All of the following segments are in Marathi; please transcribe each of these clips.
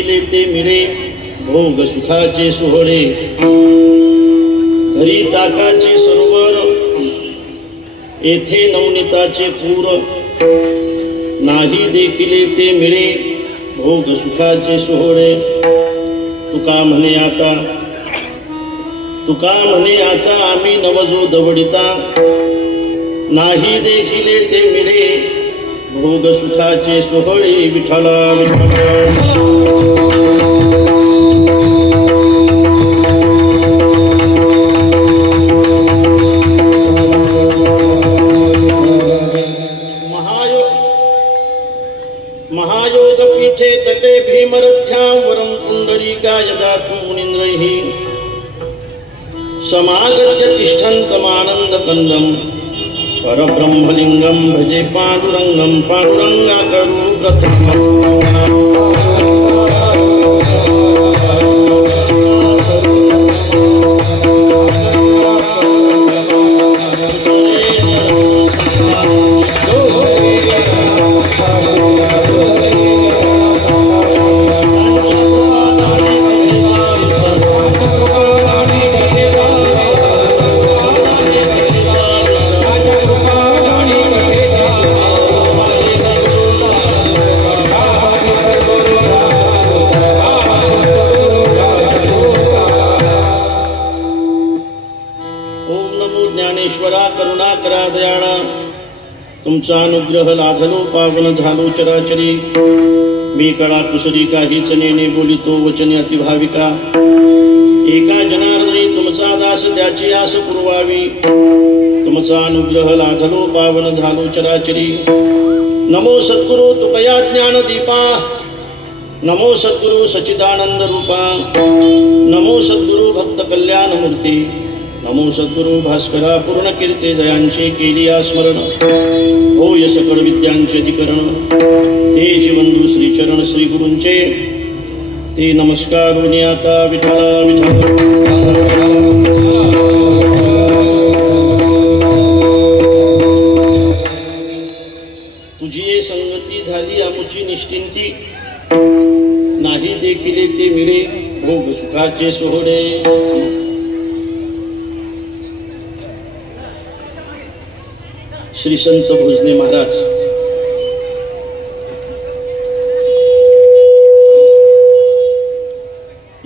देखिले ते मिळे भोग सुखाचे सोहळे घरी ताकाचे सरोवर येथे नवनीताचे पूर नाही देखिले ते मिळे भोग सुखाचे सोहळे तुका म्हणे आता आम्ही नवजो दवडिता नाही देखिले ते मिळे भोग सुखाचे सोहळे विठ्ठला महायोग पीठे तटे भीमरथ्यां वरं पुंडरीकाय दातु मुनीन्द्रैः समागत्य तिष्ठन्तमानन्दकन्दं परब्रह्मलिङ्गं भजे पाण्डुरङ्गं पाण्डुरङ्गाकरु प्रथमम् तुमचा अनुग्रह लाभलो पावन झालो चराचरी मी कळा कुसरी काहीच नेने बोलितो वचने अतिभाविका एका जनार्दनी तुमचा दास त्याची आस पुरवावी तुमचा अनुग्रह लाभलो पावन झालो चराचरी नमो सद्गुरु तुकया ज्ञान दीपा नमो सद्गुरु सच्चिदानंद रूपा नमो सद्गुरु भक्त कल्याण मूर्ती नमो सद्गुरु भास्करा पूर्ण कीर्ती जयांचे केली स्मरण होय सकळ विद्यांचे अधिकरण ते जीवंदू श्रीचरण श्री गुरूंचे ते नमस्कार आता विठ्ठला विठ्ठला तुझी संगती झाली आमुची निश्चिंती नाही देखिले ते मिळे भोग सुखाचे सोहळे श्री संत भोजने महाराज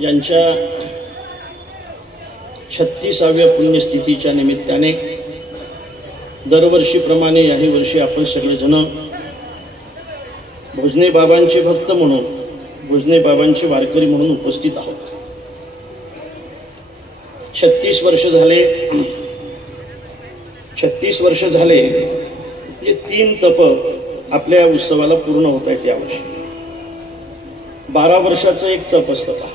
यांच्या 36व्या पुण्यस्थितीच्या निमित्ताने दरवर्षीप्रमाणे याही वर्षी आपण सगळेजण भोजने बाबांचे भक्त म्हणून भोजने बाबांचे वारकरी म्हणून उपस्थित आहोत. 36 वर्ष झाले 36 वर्ष झाले म्हणजे 3 तप आपल्या उत्सवाला पूर्ण होत आहेत यावर्षी. 12 वर्षाचं एक तप असतं का.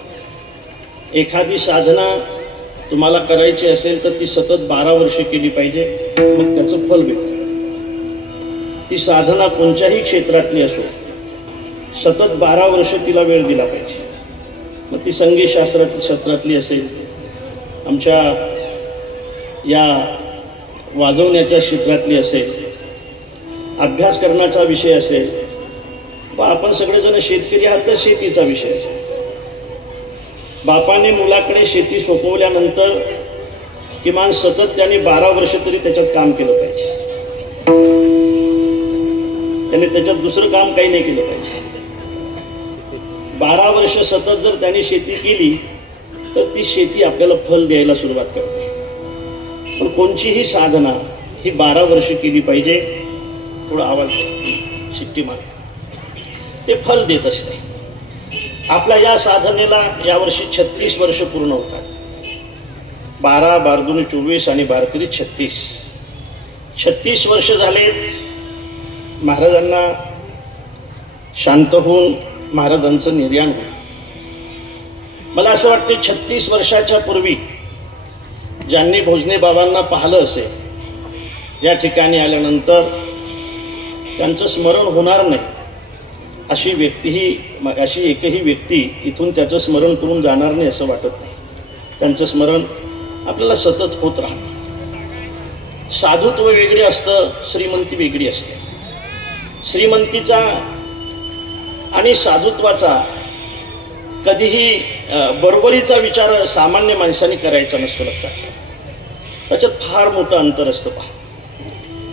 एखादी साधना तुम्हाला करायची असेल तर ती सतत 12 वर्ष केली पाहिजे मग त्याचं फल भेटतं. ती साधना कोणत्याही क्षेत्रातली असो सतत 12 वर्ष तिला वेळ दिला पाहिजे. मग ती संगीत शास्त्रातली असेल आमच्या या वाजवण्याच्या क्षेत्रातली असेल अभ्यास करण्याचा विषय असेल व आपण सगळेजण शेतकरी आहात तर शेतीचा विषय असेल. बापाने मुलाकडे शेती सोपवल्यानंतर किमान सतत त्याने 12 वर्ष तरी त्याच्यात काम केलं पाहिजे. त्याने त्याच्यात दुसरं काम काही नाही केलं पाहिजे. 12 वर्ष सतत जर त्याने शेती केली तर ती शेती आपल्याला फल द्यायला सुरुवात करते. पण कोणतीही साधना ही 12 वर्ष केली पाहिजे. थोडा आवाज शिट्टी मार ते फल देत असते. आपल्या या साधनेला यावर्षी 36 वर्ष पूर्ण होतात. 12 12 24 आणि 12 36 36 वर्ष झालेत महाराजांना शांत होऊन महाराजांचं निर्याण होईल. मला असं वाटतं 36 वर्षाच्या पूर्वी ज्यांनी भोजने बाबांना पाहिलं असेल या ठिकाणी आल्यानंतर त्यांचं स्मरण होणार नाही अशी एकही व्यक्ती इथून त्याचं स्मरण करून जाणार नाही असं वाटत नाही. त्यांचं स्मरण आपल्याला सतत होत राहतं. साधुत्व वेगळे असतं श्रीमंती वेगळी असते. श्रीमंतीचा आणि साधुत्वाचा कधीही बरोबरीचा विचार सामान्य माणसाने करायचा नसतो, लक्षात ठेवा. त्याच्यात फार मोठं अंतर असतं. पहा,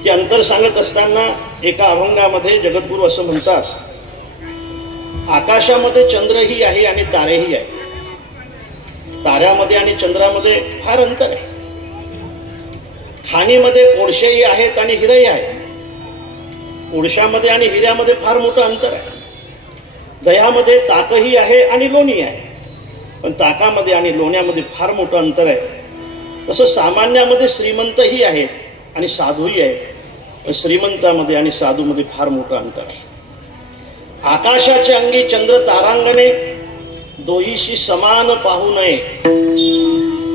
ते अंतर सांगत असताना एका अभंगामध्ये जगद्गुरू असं म्हणतात, आकाशामध्ये चंद्रही आहे आणि तारेही आहे. ताऱ्यामध्ये आणि चंद्रामध्ये फार अंतर आहे. खाणीमध्ये कोळशेही आहेत आणि हिरेही आहे. कोळशामध्ये आणि हिऱ्यामध्ये फार मोठं अंतर आहे. दह्यामध्ये ताकही आहे आणि लोणी आहे, पण ताकामध्ये आणि लोण्यामध्ये फार मोठं अंतर आहे. तसं सामान्यामध्ये श्रीमंतही आहेत आणि साधूही आहेत, पण श्रीमंतामध्ये आणि साधूमध्ये फार मोठं अंतर आहे. आकाशाचे अंगी चंद्र तारांगणे, दोहीशी समान पाहू नये.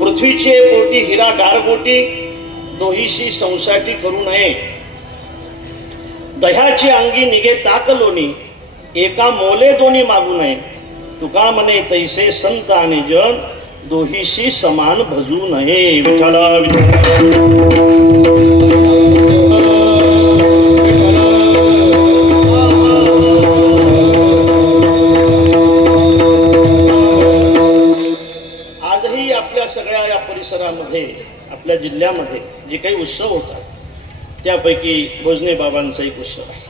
पृथ्वीचे पोटी हिरा गारगोटी, दोहीशी संसाठी करू नये. दह्याची अंगी निघे ताक लोणी, एका मोले दोन्ही मागू नये. तुका म्हणे तैसे संत आणि जन, दोहीशी समान भजू नये. विठ्ठला आजही आपल्या सगळ्या या परिसरामध्ये, आपल्या जिल्ह्यामध्ये जे काही उत्सव होतात, त्यापैकी भोजने बाबांचा एक उत्सव आहे.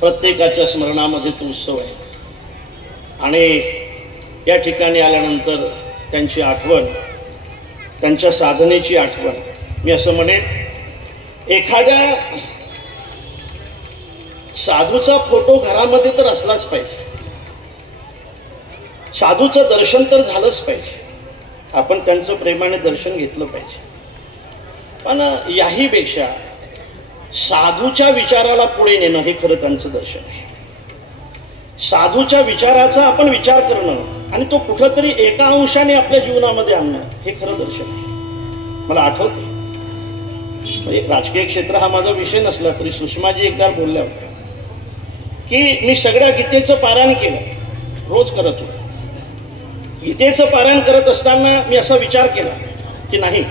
प्रत्येकाच्या स्मरणामध्ये तो उत्सव आहे. आणि या ठिकाणी आल्यानंतर त्यांची आठवण, त्यांच्या साधनेची आठवण. मी असं म्हणेन, एखाद्या साधूचा फोटो घरामध्ये तर असलाच पाहिजे. साधूचं दर्शन तर झालंच पाहिजे. आपण त्यांचं प्रेमाने दर्शन घेतलं पाहिजे. पण याही पेक्षा साधूच्या विचाराला पुढे नेणं हे खरं त्यांचं दर्शन आहे. साधूच्या विचाराचा आपण विचार करणं आणि तो कुठंतरी एका अंशाने आपल्या जीवनामध्ये आणणं हे खरं दर्शन आहे. मला आठवते, म्हणजे राजकीय क्षेत्र हा माझा विषय नसला तरी सुषमाजी एकदा बोलल्या होत्या की मी सगळ्या गीतेचं पारायण केलं, रोज करत होतो. गीतेचं पारायण करत असताना मी असा विचार केला की नाही,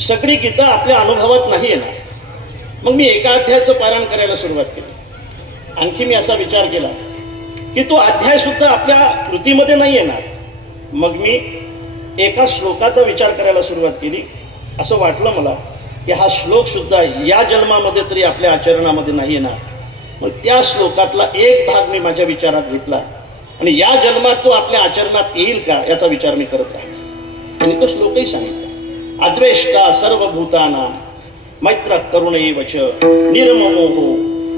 सगळी गीता आपल्या अनुभवात नाही येणार. मग मी एका अध्यायाचं पारायण करायला सुरुवात केली. आणखी मी असा विचार केला की तो अध्याय सुद्धा आपल्या कृतीमध्ये नाही येणार. मग मी एका श्लोकाचा विचार करायला सुरुवात केली. असं वाटलं मला की हा श्लोक सुद्धा या जन्मामध्ये तरी आपल्या आचरणामध्ये नाही येणार. मग त्या श्लोकातला एक भाग मी माझ्या विचारात घेतला आणि या जन्मात तो आपल्या आचरणात येईल का याचा विचार मी करत राहिलो. आणि तो श्लोकही सांगितला, अद्वेष्टा सर्वभूतानां मैत्र करुणैवच निर्ममोहो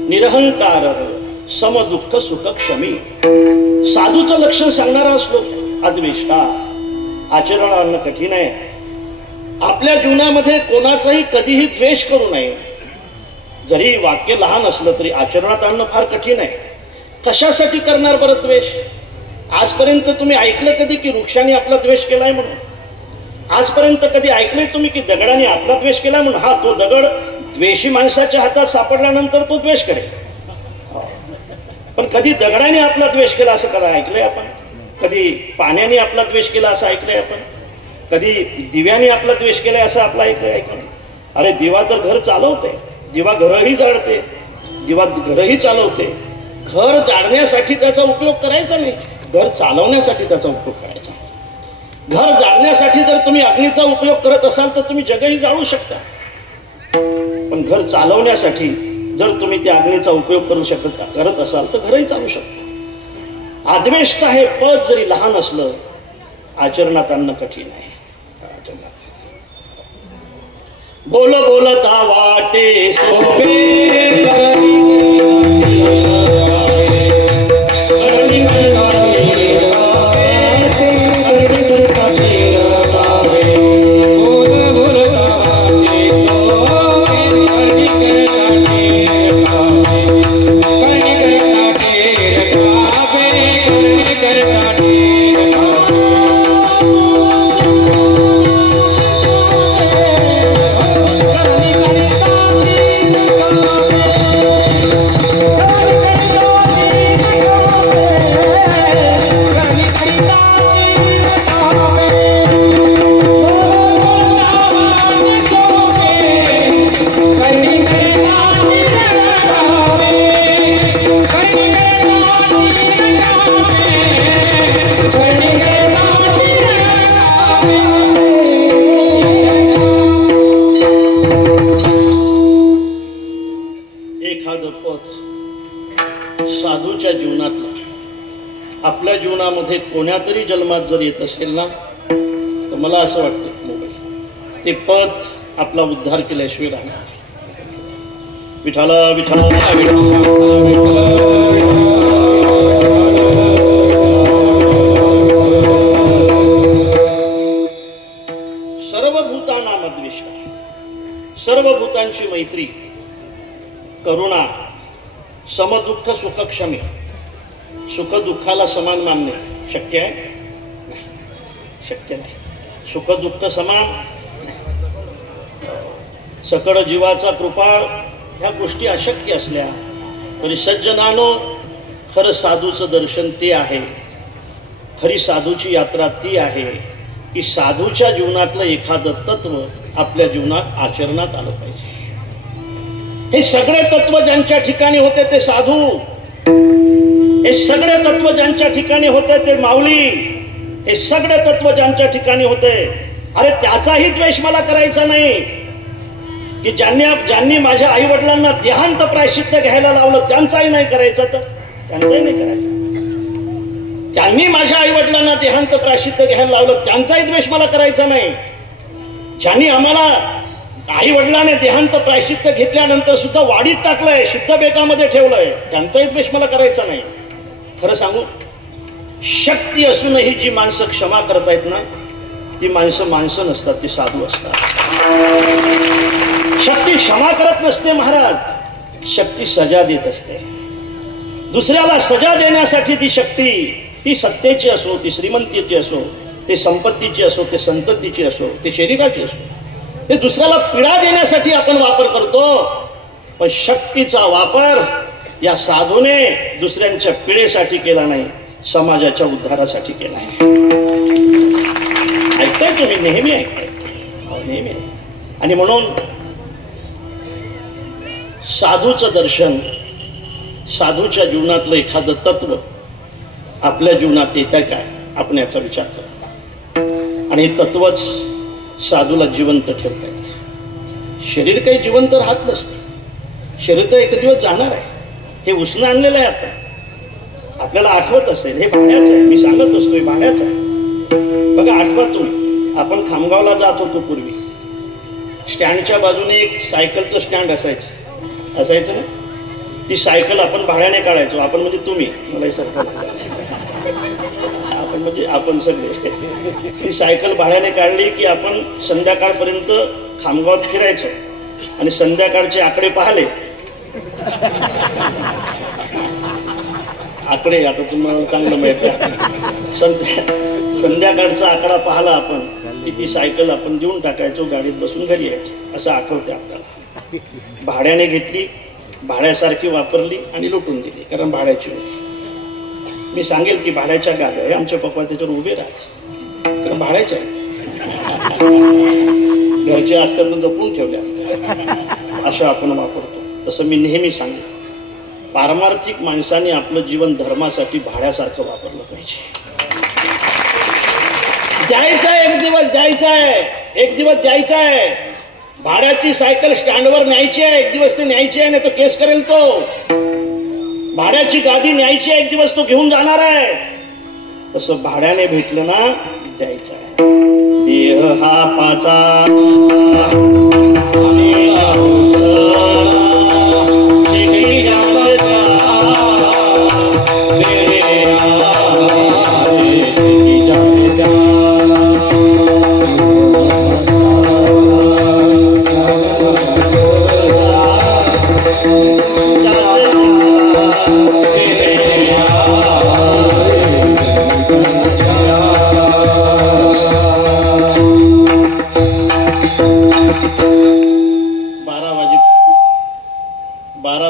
निरहंकार समदुःख सुख क्षमी. साधूचं लक्षण सांगणारा श्लोक अद्वेष्टा. आचरण आणणं कठीण आहे. आपल्या जीवनामध्ये कोणाचाही कधीही द्वेष करू नये. जरी वाक्य लहान असलं तरी आचरणात आणणं फार कठीण आहे. कशासाठी करणार बरं द्वेष? आजपर्यंत तुम्ही ऐकलं कधी की वृक्षाने आपला द्वेष केलाय म्हणून? आजपर्यंत कधी ऐकलंय तुम्ही की दगडाने आपला द्वेष केला म्हणून? हा, तो दगड द्वेषी माणसाच्या हातात सापडल्यानंतर तो द्वेष करेल. पण कधी दगडाने आपला द्वेष केला असं कधी ऐकलंय आपण? कधी पाण्याने आपला द्वेष केला असं ऐकलंय आपण? कधी दिव्याने आपला द्वेष केलाय असं आपला ऐकलंय? अरे दिवा तर घर चालवते, दिवा घरही जाळते, दिवा घरही चालवते. घर जाळण्यासाठी त्याचा उपयोग करायचा नाही, घर चालवण्यासाठी त्याचा उपयोग करायचा. घर जाळण्यासाठी जर तुम्ही अग्नीचा उपयोग करत असाल तर तुम्ही जगही जाळू शकता. पण घर चालवण्यासाठी जर तुम्ही त्या अग्नीचा उपयोग करत असाल तर घरही चालू शकता. अद्वेष्टा हे पद जरी लहान असलं, आचरणात आणणं कठीण आहे. बोल बोलता वाटे सोपे जन्मामध्ये कोण्या तरी जन्मात जर येत असेल ना, तर मला असं वाटतं मोबाईल ते पद आपला उद्धार केल्याशिवाय राहणार. विठाला विठाला सर्वभूतानामद्वेषः, सर्वभूतांची मैत्री, करुणा, समदुःख सुखक्षमी, सुख दुःखाला समान मानणे शक्य आहे? शक्य नाही. सुख दुःख समान, सकळ जीवाचा कृपाळ, ह्या गोष्टी अशक्य असल्या तरी सज्जनानो, खरं साधूचं दर्शन ते आहे, खरी साधूची यात्रा ती आहे की साधूच्या जीवनातलं एखादं तत्व आपल्या जीवनात आचरणात आलं पाहिजे. हे सगळे तत्व ज्यांच्या ठिकाणी होते ते साधू, हे सगळे तत्व ज्यांच्या ठिकाणी होते ते माऊली, हे सगळे तत्व ज्यांच्या ठिकाणी होते, अरे त्याचाही द्वेष मला करायचा नाही की ज्यांनी माझ्या आई वडिलांना देहांत प्रायश्चित्त घ्यायला लावलं त्यांचाही नाही करायचा, तर त्यांचाही नाही करायचा. ज्यांनी माझ्या आई वडिलांना देहांत प्रायश्चित्त घ्यायला लावलं त्यांचाही द्वेष मला करायचा नाही. ज्यांनी आम्हाला आई वडिलांनी देहांत प्रायश्चित्त घेतल्यानंतर सुद्धा वाडीत टाकलंय, शुद्ध बेकामध्ये ठेवलंय, त्यांचाही द्वेष मला करायचा नाही. खरं सांगू, शक्ती असूनही जी माणसं क्षमा करतायत ना, ती माणसं माणसं नसतात, ती साधू असतात. शक्ती क्षमा करत नसते महाराज, शक्ती सजा देत असते. दुसऱ्याला सजा देण्यासाठी ती शक्ती, ती सत्तेची असो, ती श्रीमंतीची असो, ते संपत्तीची असो, ते संततीची असो, ते शरीराची असो, ते दुसऱ्याला पीडा देण्यासाठी आपण वापर करतो. पण शक्तीचा वापर या साधूने दुसऱ्यांच्या पीडेसाठी केला नाही, समाजाच्या उद्धारासाठी केला आहे. ऐकताय तुम्ही? नेहमी ऐकताय, नेहमी. आणि म्हणून साधूचं दर्शन, साधूच्या जीवनातलं एखादं तत्व आपल्या जीवनात येतं काय, आपण याचा विचार करा. आणि हे तत्वच साधूला जिवंत ठेवतात. शरीर काही जिवंत राहत नसते, शरीर तर एक दिवस जाणार आहे. हे उसणं आणलेलं आहे आपण, आपल्याला आठवत असेल हे भाड्याचं आहे, मी सांगत असतो हे भाड्याचं आहे. बघा, आठवा तुम्ही, आपण खामगावला जात होतो पूर्वी, स्टँडच्या बाजूने एक सायकलचं स्टँड असायचं ना, ती सायकल आपण भाड्याने काढायचो. आपण म्हणजे तुम्ही, मला आपण म्हणजे आपण सगळे. ती सायकल भाड्याने काढली की आपण संध्याकाळपर्यंत खामगावात फिरायचो आणि संध्याकाळचे आकडे पाहिले. आकडे आता तुम्हाला चांगलं माहिती आहे. संध्याकाळचा आकडा पाहिला आपण की ती सायकल आपण देऊन टाकायचो, गाडीत बसून घरी यायचो. असं आठवते आपल्याला. भाड्याने घेतली, भाड्यासारखी वापरली आणि लुटून दिली, कारण भाड्याची होती. मी सांगेल की भाड्याच्या गाड्या आहे, आमचे पप्पा त्याच्यावर उभे राहतात, कारण भाड्याच्या घरचे असतात तर जपून ठेवले असतात. असं आपण वापरतो. तसं मी नेहमी सांगेन, पारमार्थिक माणसाने आपलं जीवन धर्मासाठी भाड्यासारखं वापरलं पाहिजे. द्यायचं आहे, एक दिवस द्यायचा आहे, एक दिवस द्यायचा आहे. भाड्याची सायकल स्टँडवर न्यायची आहे, एक दिवस ते न्यायची आहे, नाही तो केस करेल तो. भाड्याची गादी न्यायची आहे, एक दिवस तो घेऊन जाणार आहे. तसं भाड्याने भेटलं ना, द्यायचं आहे. देह हा पाचा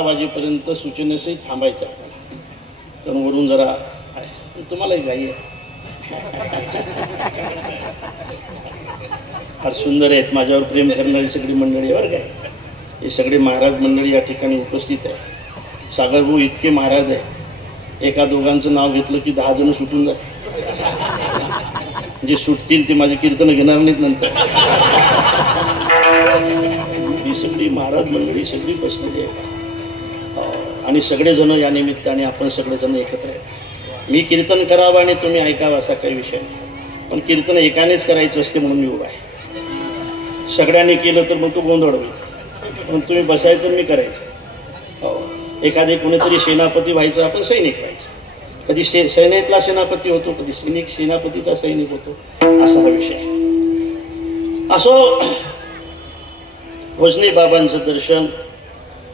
वाजेपर्यंत सूचनेसही थांबायचं आपल्याला, कारण वरून जरा तुम्हालाही घाई आहे. फार सुंदर आहेत, माझ्यावर प्रेम करणारी सगळी मंडळी बरं काय. हे सगळे महाराज मंडळी या ठिकाणी उपस्थित आहे. सागरभाऊ इतके महाराज आहे, एका दोघांचं नाव घेतलं की 10 जण सुटून जातात. जे सुटतील ते माझे कीर्तन घेणार नाहीत नंतर. ही सगळी महाराज मंडळी सगळी बसलेली आहे आणि सगळेजण या निमित्ताने आपण सगळेजण एकत्र आहे. मी कीर्तन करावं आणि तुम्ही ऐकावं असा काही विषय नाही, पण कीर्तन एकानेच करायचं असते म्हणून मी उभा आहे. सगळ्यांनी केलं तर मग तो गोंधळ होईल, म्हणून तुम्ही बसायचं मी करायचं. हो, एखादे कोणीतरी सेनापती व्हायचं, आपण सैनिक व्हायचं. कधी सैन्यातला सेनापती होतो, कधी सैनिक सेनापतीचा सैनिक होतो, असा हा विषय आहे. असो, भोजने बाबांचं दर्शन,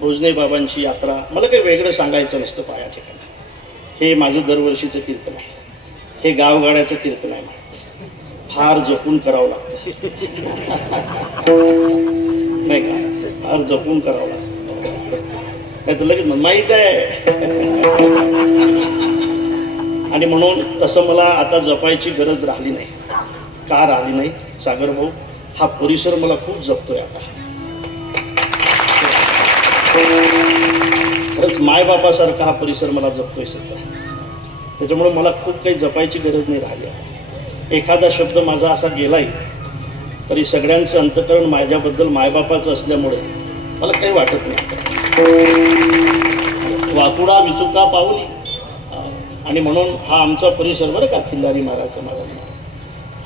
भोजने बाबांची यात्रा, मला काही वेगळं सांगायचं नसतं. पाया ठिकाणी हे माझं दरवर्षीचं कीर्तन आहे, हे गावगाड्याचं कीर्तन आहे. फार जपून करावं लागतं नाही का, फार जपून करावं लागतं, नाही तर लगेच माहीत आहे. आणि म्हणून तसं मला आता जपायची गरज राहिली नाही. का राहिली नाही? सागर भाऊ, हा परिसर मला खूप जपतोय आता. खरंच मायबापासारखा हा परिसर मला जपतोय सध्या. त्याच्यामुळे मला खूप काही जपायची गरज नाही राहिली आहे. एखादा शब्द माझा असा गेलाय तरी सगळ्यांचं अंतकरण माझ्याबद्दल मायबापाचं असल्यामुळे मला काही वाटत नाही. वाकुडा विचुका पावली, आणि म्हणून हा आमचा परिसर बरं का, खिल्लारी महाराजचा माझा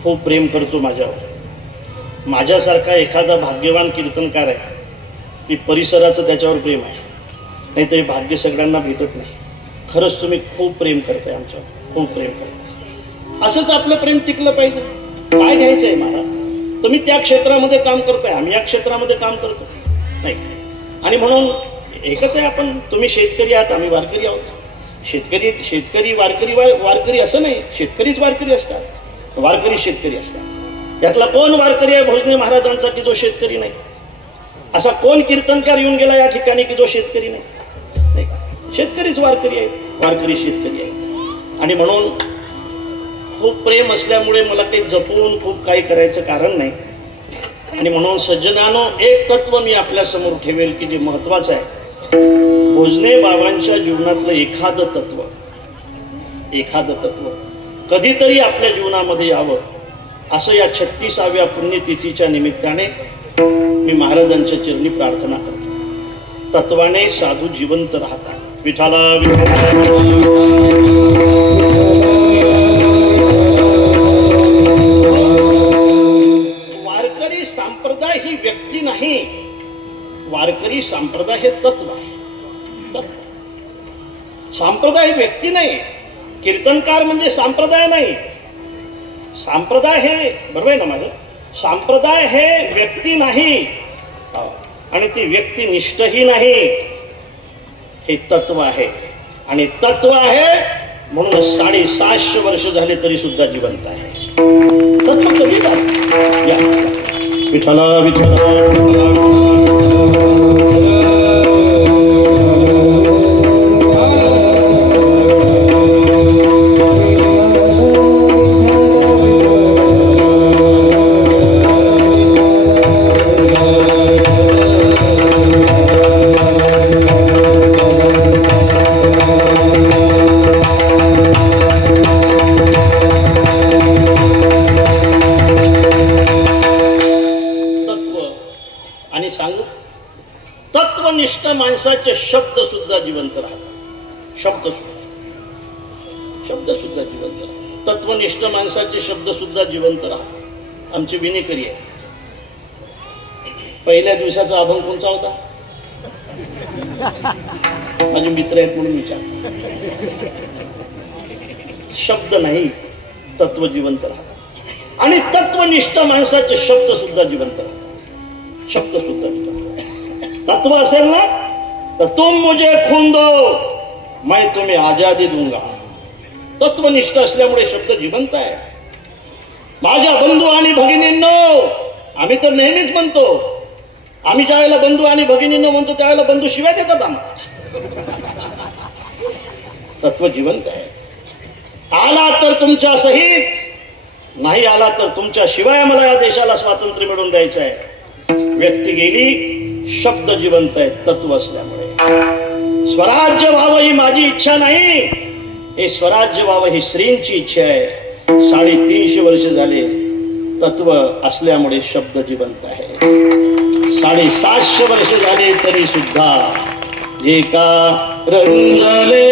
खूप प्रेम करतो माझ्यावर. माझ्यासारखा एखादा भाग्यवान कीर्तनकार आहे की परिसराचं त्याच्यावर प्रेम आहे, नाही तर हे भाग्य सगळ्यांना भेटत नाही. खरंच तुम्ही खूप प्रेम करताय आमच्यावर, खूप प्रेम करताय. असंच आपलं प्रेम टिकलं पाहिजे. काय घ्यायचं आहे महाराज? तुम्ही त्या क्षेत्रामध्ये काम करताय, आम्ही या क्षेत्रामध्ये काम करतो नाही. आणि म्हणून एकच आहे, आपण तुम्ही शेतकरी आहात, आम्ही वारकरी आहोत. शेतकरी वारकरी असं नाही, शेतकरीच वारकरी असतात, वारकरी शेतकरी असतात. यातला कोण वारकरी आहे भोजने महाराजांचा की जो शेतकरी नाही? असा कोण कीर्तनकार येऊन गेला या ठिकाणी की जो शेतकरी नाही? शेतकरीच वारकरी आहे, वारकरी शेतकरी आहे. आणि म्हणून खूप प्रेम असल्यामुळे मला काही जपून खूप काही करायचं कारण नाही. आणि म्हणून सज्जनानो, एक तत्व मी आपल्या समोर ठेवेल की जे महत्वाचं आहे. भोजने बाबांच्या जीवनातलं एखादं तत्व कधीतरी आपल्या जीवनामध्ये यावं, असं या 36व्या पुण्यतिथीच्या निमित्ताने मी महाराजांच्या चरणी प्रार्थना करतो. तत्वाने साधू जिवंत राहतात. विठाला वारकरी संप्रदाय ही व्यक्ती नाही, वारकरी संप्रदाय हे तत्व आहे. संप्रदाय व्यक्ती नाही. कीर्तनकार म्हणजे संप्रदाय नाही. संप्रदाय हे बरोबर आहे ना माझं? संप्रदाय हे व्यक्ती नाही आणि ती व्यक्तिनिष्ठही नाही. हे तत्व आहे, आणि तत्व आहे म्हणून 750 वर्ष झाले तरी सुद्धा जिवंत आहे. तत्व कधी विठ्ठला विठ्ठला माणसाचे शब्द सुद्धा जिवंत राहतात. शब्द सुद्धा जिवंत राहतात. तत्वनिष्ठ माणसाचे शब्द सुद्धा जिवंत राहतात. आमची विनेकरी आहे. पहिल्या दिवसाचा अभंग कोणचा होता? माझे मित्र आहेत म्हणून विचार. शब्द नाही, तत्व जिवंत राहतात. आणि तत्वनिष्ठ माणसाचे शब्द सुद्धा जिवंत राहतात. शब्द सुद्धा जिवंत. तत्व असेल ना तर तुम मुझे खून दो, मैं तुम्हें आजादी दूंगा. तत्वनिष्ठ असल्यामुळे शब्द जिवंत आहे. माझ्या बंधू आणि भगिनींनो, आम्ही तर नेहमीच म्हणतो, आम्ही ज्या वेळेला बंधू आणि भगिनींनो म्हणतो त्यावेळेला बंधू शिवाय देतात आम्हाला. तत्व जिवंत आहे. आला तर तुमच्या सहित, नाही आला तर तुमच्या शिवाय मला या देशाला स्वातंत्र्य मिळवून द्यायचं आहे. व्यक्ती गेली, शब्द जिवंत आहे तत्व असल्यामुळे. स्वराज्य व्हावं ही माझी इच्छा नाही, हे स्वराज्य व्हावं ही श्रींची इच्छा आहे. 350 वर्ष झाले, तत्व असल्यामुळे शब्द जिवंत आहे. 750 वर्ष झाले तरी सुद्धा जे का रंजले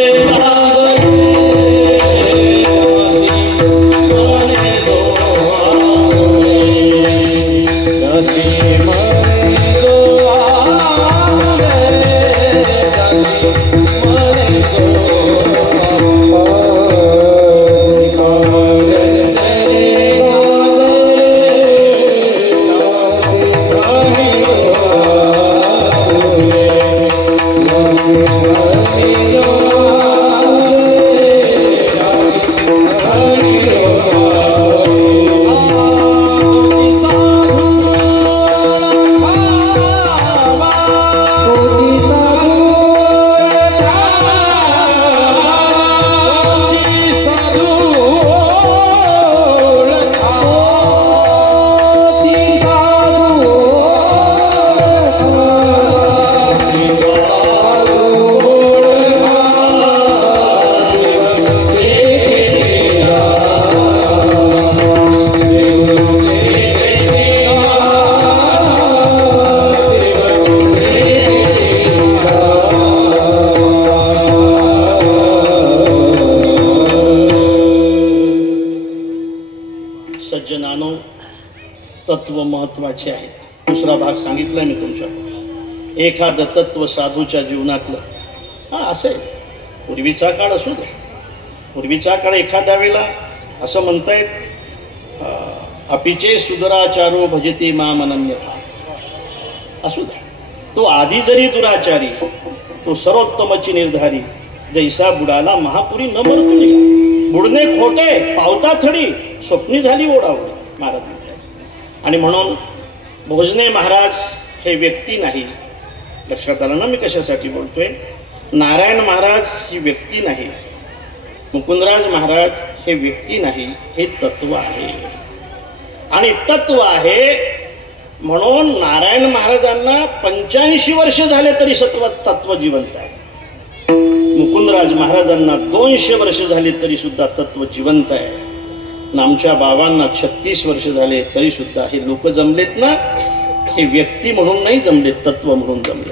तत्व महत्वाचे आहेत. दुसरा भाग सांगितलाय मी तुमच्या. एखादं तत्व साधूच्या जीवनातलं हा असेल. पूर्वीचा काळ असू दे. पूर्वीचा काळ एखाद्या वेळेला असं म्हणतायत अपिचे सुदराचारो भजते माम अनन्यथा असू दे. तो आधी जरी दुराचारी तो सर्वोत्तमची निर्धारी जैसा बुडाला महापुरी न मरतू निघा. बुडणे खोटे पावता थडी स्वप्नी झाली ओढावडी महाराज म्हणतात. आणि म्हणून भोजने महाराज हे व्यक्ती नाही. लक्षात आलं ना मी कशासाठी बोलतोय. नारायण महाराज ही व्यक्ती नाही. मुकुंदराज महाराज हे व्यक्ती नाही, हे तत्व आहे. आणि तत्व आहे म्हणून नारायण महाराजांना 85 वर्ष झाले तरी तत्व जिवंत आहे. मुकुंदराज महाराजांना 200 वर्ष झाले तरी सुद्धा तत्व जिवंत आहे. आमच्या बाबांना 36 वर्ष झाले तरी सुद्धा हे लोक जमलेत ना, हे व्यक्ती म्हणून नाही जमले, तत्व म्हणून जमले.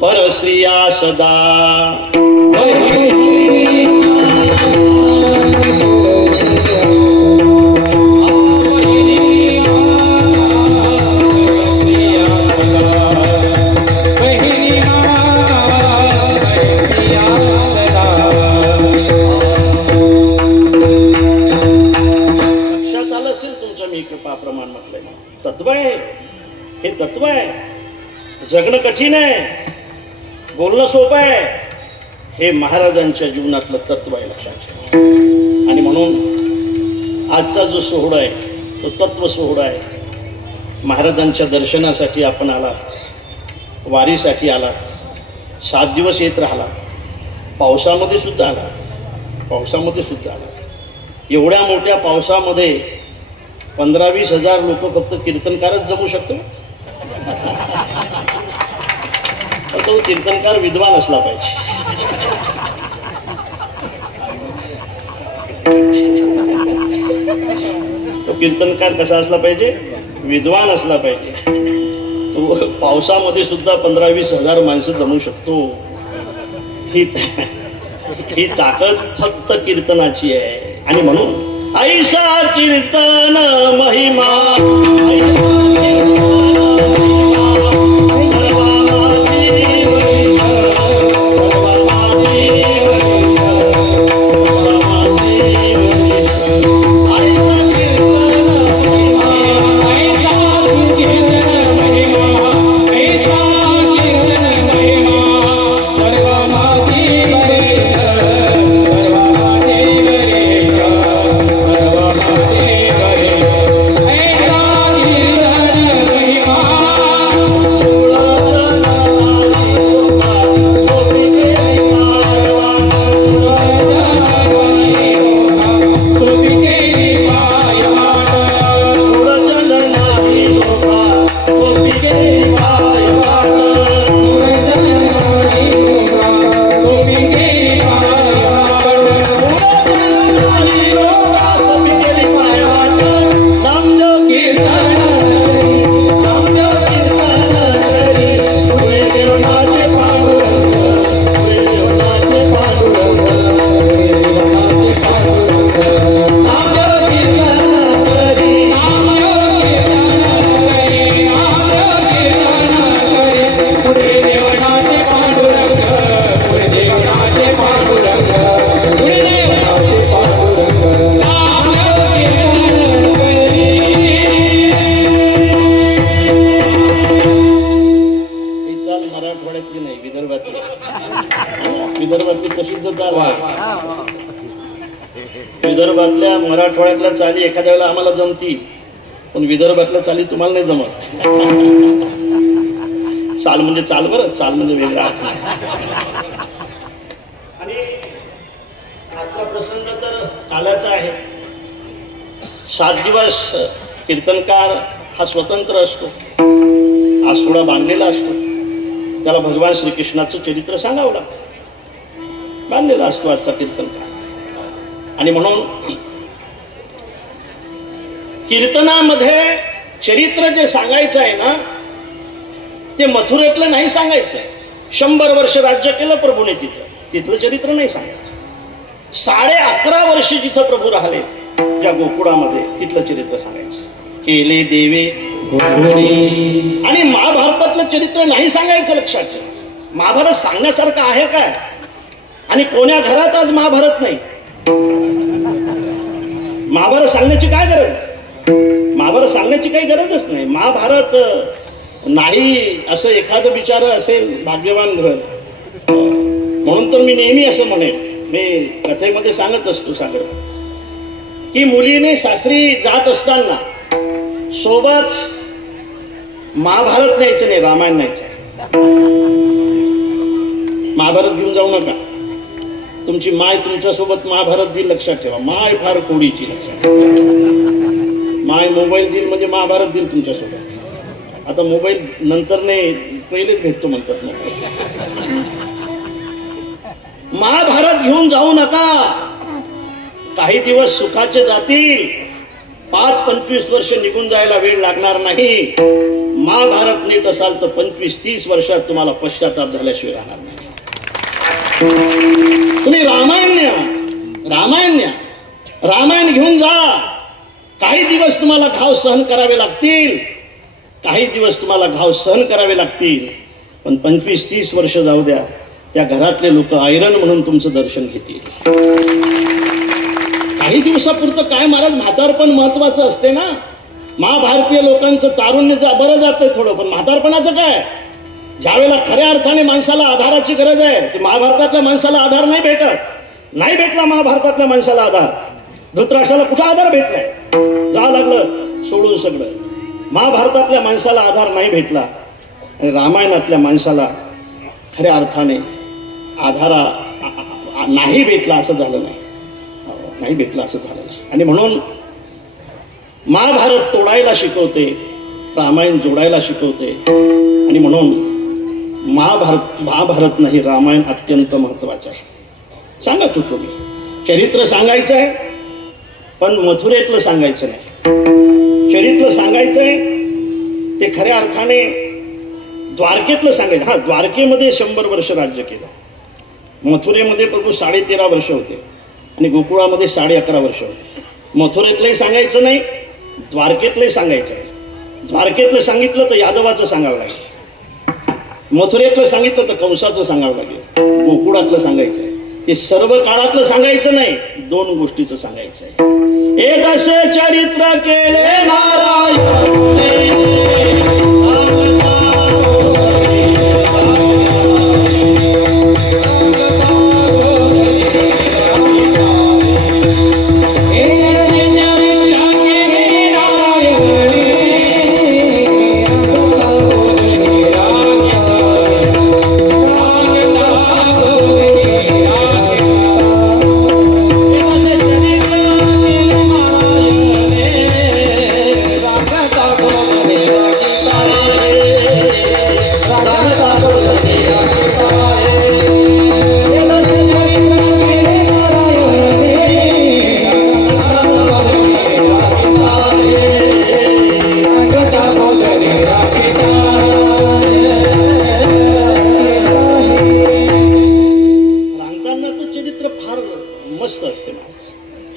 परश्रिया सदा प्रमाण म्हटलंय. तत्व आहे हे. तत्व आहे. जगणं कठीण आहे, बोलणं सोपं आहे. हे महाराजांच्या जीवनातलं तत्व आहे. लक्षात ठेवा. आणि म्हणून आजचा जो सोहळा आहे तो तत्व सोहळा आहे. महाराजांच्या दर्शनासाठी आपण आलात, वारीसाठी आलात, 7 दिवस येत राहिलात, पावसामध्ये सुद्धा आलात, पावसामध्ये सुद्धा आलात. एवढ्या मोठ्या पावसामध्ये 15-20 हजार लोक फक्त कीर्तनकारच जमू शकतो. तो कीर्तनकार विद्वान असला पाहिजे. तो कीर्तनकार कसा असला पाहिजे? विद्वान असला पाहिजे. तो पावसामध्ये सुद्धा 15-20 हजार माणसं जमू शकतो. ही ताकद फक्त कीर्तनाची आहे. आणि म्हणून ऐसा कीर्तन महिमा, ऐसा कीर्तन विदर्भातल्या मराठवाड्यातल्या चाली एखाद्या वेळेला आम्हाला जमती, पण विदर्भातल्या चाली तुम्हाला नाही जमत. चाल म्हणजे चाल बरं, चाल म्हणजे वेगळा अर्थ. आणि आजचा प्रसंग तर कालाचा आहे. 7 दिवस कीर्तनकार हा स्वतंत्र असतो, आसुडा बांधलेला असतो. त्याला भगवान श्रीकृष्णाचं चरित्र सांगावं लागतं. बांधलेला असतो आजचा कीर्तनकार. आणि म्हणून कीर्तनामध्ये चरित्र जे सांगायचं आहे ना, ते मथुरेतलं नाही सांगायचं. 100 वर्ष राज्य केलं प्रभूने तिथलं चरित्र नाही सांगायचं. 11.5 वर्ष जिथं प्रभू राहिले ज्या गोकुळामध्ये, तिथलं चरित्र सांगायचं. केले देवे आणि महाभारतातलं चरित्र नाही सांगायचं. लक्षात ठेवा, महाभारत सांगण्यासारखं आहे काय? आणि कोण्या घरात आज महाभारत नाही? महाभारत सांगण्याची काय गरज? महाभारत सांगण्याची काही गरजच नाही. महाभारत नाही असं एखादं बिचार असेल भाग्यवान घर. म्हणून तर मी नेहमी असं म्हणेन, मी कथेमध्ये सांगत असतो सागर, की मुलीने सासरी जात असताना सोबत महाभारत न्यायचं नाही, रामायण न्यायचं. महाभारत घेऊन जाऊ नका. तुमची माय तुमच्यासोबत महाभारत देईल, लक्षात ठेवा. माय फार कोडीची, लक्षात ठेवा. माय मोबाईल देईल म्हणजे महाभारत देईल तुमच्यासोबत. आता मोबाईल नंतर नाही, पहिलेच भेटतो म्हणतात. महाभारत घेऊन जाऊ नका. काही दिवस सुखाचे जातील, 5-25 वर्ष निघून जायला वेळ लागणार नाही. महाभारत नेत असाल तर 25-30 वर्षात तुम्हाला पश्चाताप झाल्याशिवाय राहणार नाही. तुम्ही रामायण न्या, रामायण न्या, रामायण घेऊन जा. काही दिवस तुम्हाला घाव सहन करावे लागतील, काही दिवस तुम्हाला घाव सहन करावे लागतील, पण 25-30 वर्ष जाऊ द्या. त्या घरातले लोक आयरन म्हणून तुमचं दर्शन घेतील. काही दिवसापुरतं काय महाराज, म्हातारपण महत्वाचं असते ना. महाभारतीय लोकांचं तारुण्य बरं जातंय थोडं, पण म्हातारपणाचं काय? ज्यावेळेला खऱ्या अर्थाने माणसाला आधाराची गरज आहे, ते महाभारतातल्या माणसाला आधार नाही भेटत. नाही भेटला महाभारतातल्या माणसाला आधार. धृतराष्ट्राला कुठं आधार भेटलाय? जावं लागलं सोडून सगळं. महाभारतातल्या माणसाला आधार नाही भेटला, आणि रामायणातल्या माणसाला खऱ्या अर्थाने आधारा नाही भेटला असं झालं नाही. नाही भेटला असं झालं नाही. आणि म्हणून महाभारत तोडायला शिकवते, रामायण जोडायला शिकवते. आणि म्हणून महाभारत नाही, रामायण अत्यंत महत्वाचं आहे. सांगत होतो मी, चरित्र सांगायचं आहे, पण मथुरेतलं सांगायचं नाही. चरित्र सांगायचंय ते खऱ्या अर्थाने द्वारकेतलं सांगायचं. हा, द्वारकेमध्ये 100 वर्ष राज्य केलं. मथुरेमध्ये प्रभू 13.5 वर्ष होते आणि गोकुळामध्ये 11.5 वर्ष होते. मथुरेतलंही सांगायचं नाही, द्वारकेतलंही सांगायचं आहे. द्वारकेतलं सांगितलं तर यादवाचं सांगावं लागेल, मथुरेतलं सांगितलं तर कंसाचं सांगावं लागेल, गोकुळातलं सांगायचं आहे. ते सर्व काळातलं सांगायचं नाही, 2 गोष्टीचं सांगायचं आहे. एक असे चरित्र केले नारायण,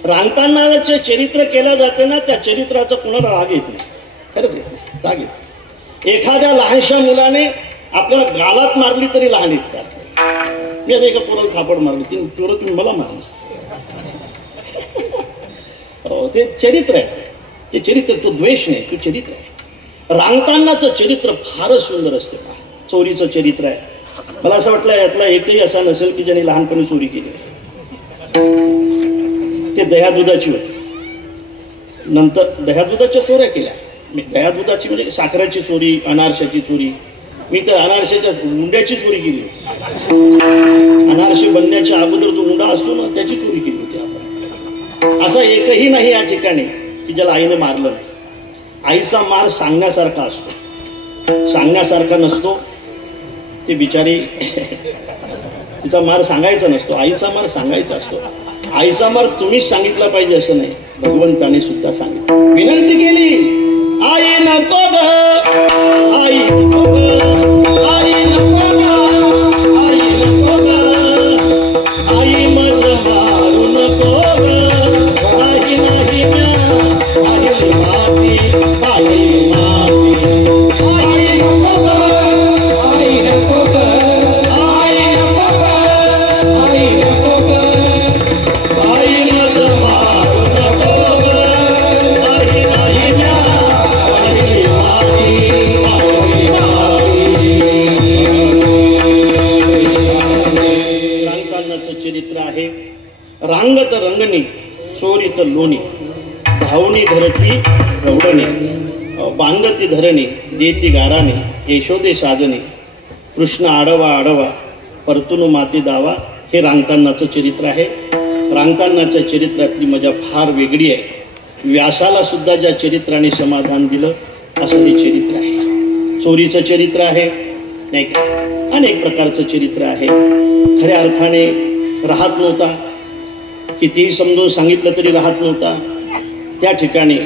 रांगतानाचे चरित्र केलं जाते ना, त्या चरित्राचा कुणाला राग येत नाही. खरंच येत नाही, राग येत. एखाद्या लहानशा मुलाने आपल्या गालात मारली तरी लहान येतात. मी आता एका पोराला थापड मारली, ती पोरं तुम्ही मला मारली. ते चरित्र आहे, ते चरित्र, तो द्वेष नाही, तो चरित्र आहे. रांगतानाचं चरित्र फारच सुंदर असते. चोरीचं चरित्र आहे. मला असं वाटलं यातला एकही असा नसेल की ज्याने लहानपणी चोरी केली. ते दह्यादुधाची होती. नंतर दह्यादुधाच्या चोऱ्या केल्या. मी दह्यादुधाची म्हणजे साखरेची चोरी, अनारशाची चोरी. मी तर अनारशाच्या उंड्याची चोरी केली होती. अनारसे बनण्याच्या अगोदर जो उंडा असतो ना त्याची चोरी केली होती आपण. असा एकही नाही या ठिकाणी की ज्याला आईने मारलं नाही. आईचा मार सांगण्यासारखा असतो, सांगण्यासारखा नसतो. ती बिचारी तिचा मार सांगायचा नसतो, आईचा मार सांगायचा असतो. आईचा मार तुम्हीच सांगितला पाहिजे असं नाही, भगवंताने सुद्धा सांगितलं. विनंती केली, आई नको ग, आई नको ग, आई नको ग, आई नको ग, आई मज मारू नको ग, आई नाही म्या, आई माती, आई माती, आई नको ग, आई नको ग, आई नको ग, आई नको ग, आई मज मारू नको ग, आई नाही म्या, आई माती, आई माती. रांगतानाचं चरित्र आहे. रांगत रंगणी चोरीत लोणी, धावणी धरती गवडणे, बांगती धरणी देती गाराने, यशोदे साजणे, कृष्ण आडवा आडवा परतून माती दावा. हे रांगतानाचं चरित्र आहे. रांगतानाच्या चरित्रातली मजा फार वेगळी आहे. व्यासाला सुद्धा ज्या चरित्राने समाधान दिलं असं हे चरित्र आहे. चोरीचं चरित्र आहे नाही का, अनेक प्रकारचं चरित्र आहे. खऱ्या अर्थाने राहत नव्हता, कितीही समजून सांगितलं तरी राहत नव्हता. त्या ठिकाणी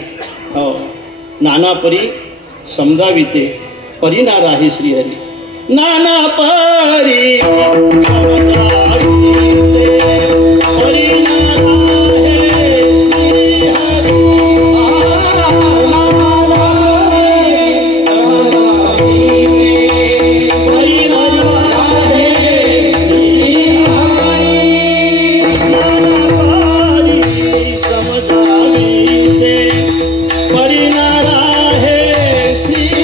नाना परी समजाविते, परी ना राही श्रीहरी, नाना परी समजाविते, परी ना राहे श्रीहरी, परी ना राहे श्रीहरी, समजाविते, परी ना राहे श्रीहरी.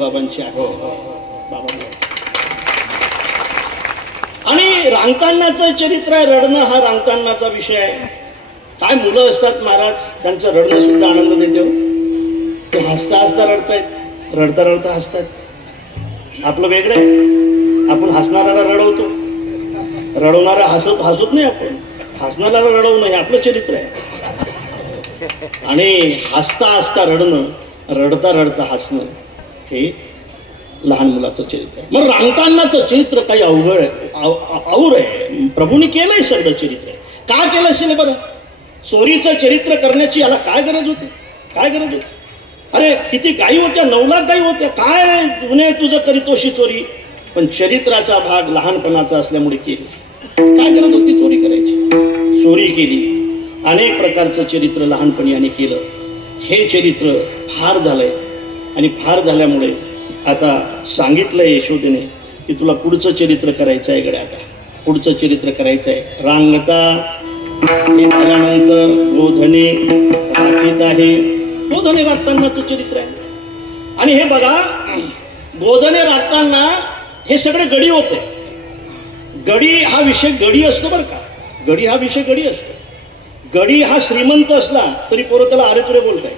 बाबांची आहे. आणि रांगतानाचं चरित्र आहे. रडणं हा रांगतानाचा विषय आहे. काय मुलं असतात महाराज, त्यांचं रडणं सुद्धा आनंद देते. ते हसता हसता रडतायत, रडता रडता हसतात. आपलं वेगळं आहे. आपण हसणाऱ्याला रडवतो, रडवणारा हसत नाही. आपण हसणाऱ्याला रडवणं हे आपलं चरित्र आहे. आणि हसता हसता रडणं, रडता रडता हसणं हे लहान मुलाचं चरित्र आहे. मग रांगतानाचं चरित्र काही अवघड आहे, आऊर आहे. प्रभूंनी केलंय सगळं चरित्र. का केलं असेल बरं? चोरीचं चरित्र करण्याची याला काय गरज होती? काय गरज होती? अरे किती गायी होत्या, 9 लाख गायी होत्या. काय गुन्हे तुझं करीतोशी चोरी? पण चरित्राचा भाग लहानपणाचा असल्यामुळे केली. काय गरज होती चोरी करायची? चोरी केली. अनेक प्रकारचं चरित्र लहानपणी याने केलं. हे चरित्र फार झालंय आणि फार झाल्यामुळे आता सांगितलंय यशोदेने की तुला पुढचं चरित्र करायचं आहे गड्या. आता पुढचं चरित्र करायचं आहे. रांगता हे झाल्यानंतर गोधने राखीत आहे. गोधने राखतानाचं चरित्र आहे. आणि हे बघा, गोधने राखताना हे सगळे गडी होते. गडी हा विषय गडी असतो बरं का. गडी हा विषय गडी असतो. गडी हा श्रीमंत असला तरी पोरं त्याला अरे तुरे बोलताय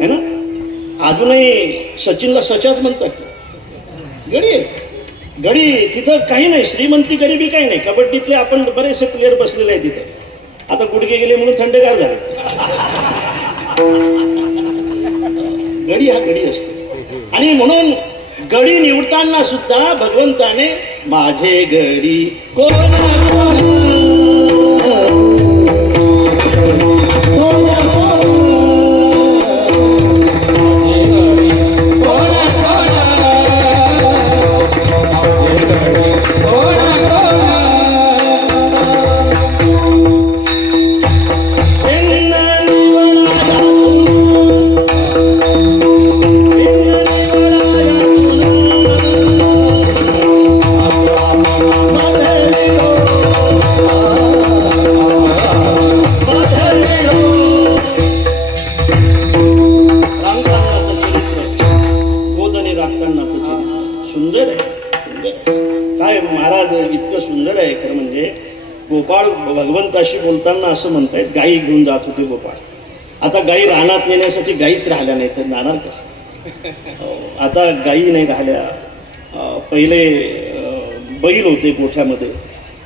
है ना. अजूनही सचिनला सचाच म्हणतात. गडी आहे. गडी तिथं काही नाही, श्रीमंती गरिबी काही नाही. कबड्डीतले आपण बरेचसे प्लेयर बसलेले आहेत तिथे. आता गुडघे गेले म्हणून थंडगार झाले. गडी हा गडी असतो. आणि म्हणून गडी निवडताना सुद्धा भगवंताने माझे गडी कोण भगवंताशी बोलताना असं म्हणतायत, गायी घेऊन जात होते गोपाळ. आता गायी रानात नेण्यासाठी गायीच राहिल्या नाही तर जाणार कसं. आता गायी नाही राहिल्या. पहिले बैल होते गोठ्यामध्ये.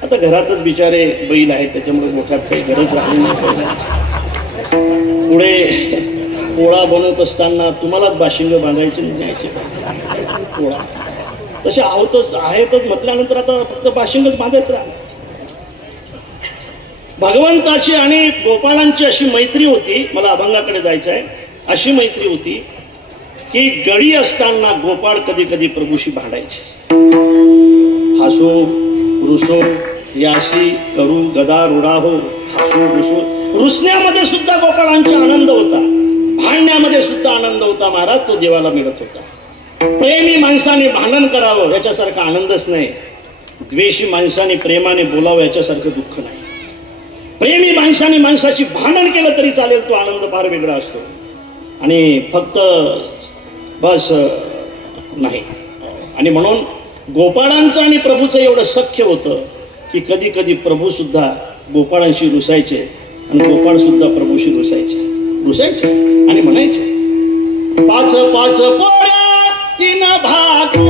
आता घरातच बिचारे बैल आहेत त्याच्यामुळे गोठ्यात काही गरज राहिली नाही. पुढे पोळा बनवत असताना तुम्हालाच बाशिंग बांधायचे न्यायचे पोळा तसे आहेतच म्हटल्यानंतर आता फक्त बाशिंगच बांधायचं राहिलं. भगवंताची आणि गोपाळांची अशी मैत्री होती. मला अभंगाकडे जायचं आहे. अशी मैत्री होती की गडी असताना गोपाळ कधी कधी प्रभूशी भांडायचे. हसो रुसो याशी करू गदा रुडा हो. हसो रुसो. रुसण्यामध्ये सुद्धा गोपाळांचा आनंद होता. भांडण्यामध्ये सुद्धा आनंद होता. महाराज तो देवाला मिळत होता. प्रेमी माणसाने भांडण करावं याच्यासारखा आनंदच नाही. द्वेषी माणसाने प्रेमाने बोलावं याच्यासारखं दुःख नाही. प्रेमी माणसाने माणसाची भांडण केलं तरी चालेल, तो आनंद फार वेगळा असतो. आणि फक्त बस नाही. आणि म्हणून गोपाळांचं आणि प्रभूचं एवढं सख्य होतं की कधी कधी प्रभू सुद्धा गोपाळांशी रुसायचे आणि गोपाळ सुद्धा प्रभूशी रुसायचे आणि म्हणायचे, पाच पाच पोळ्या तीन भाकरी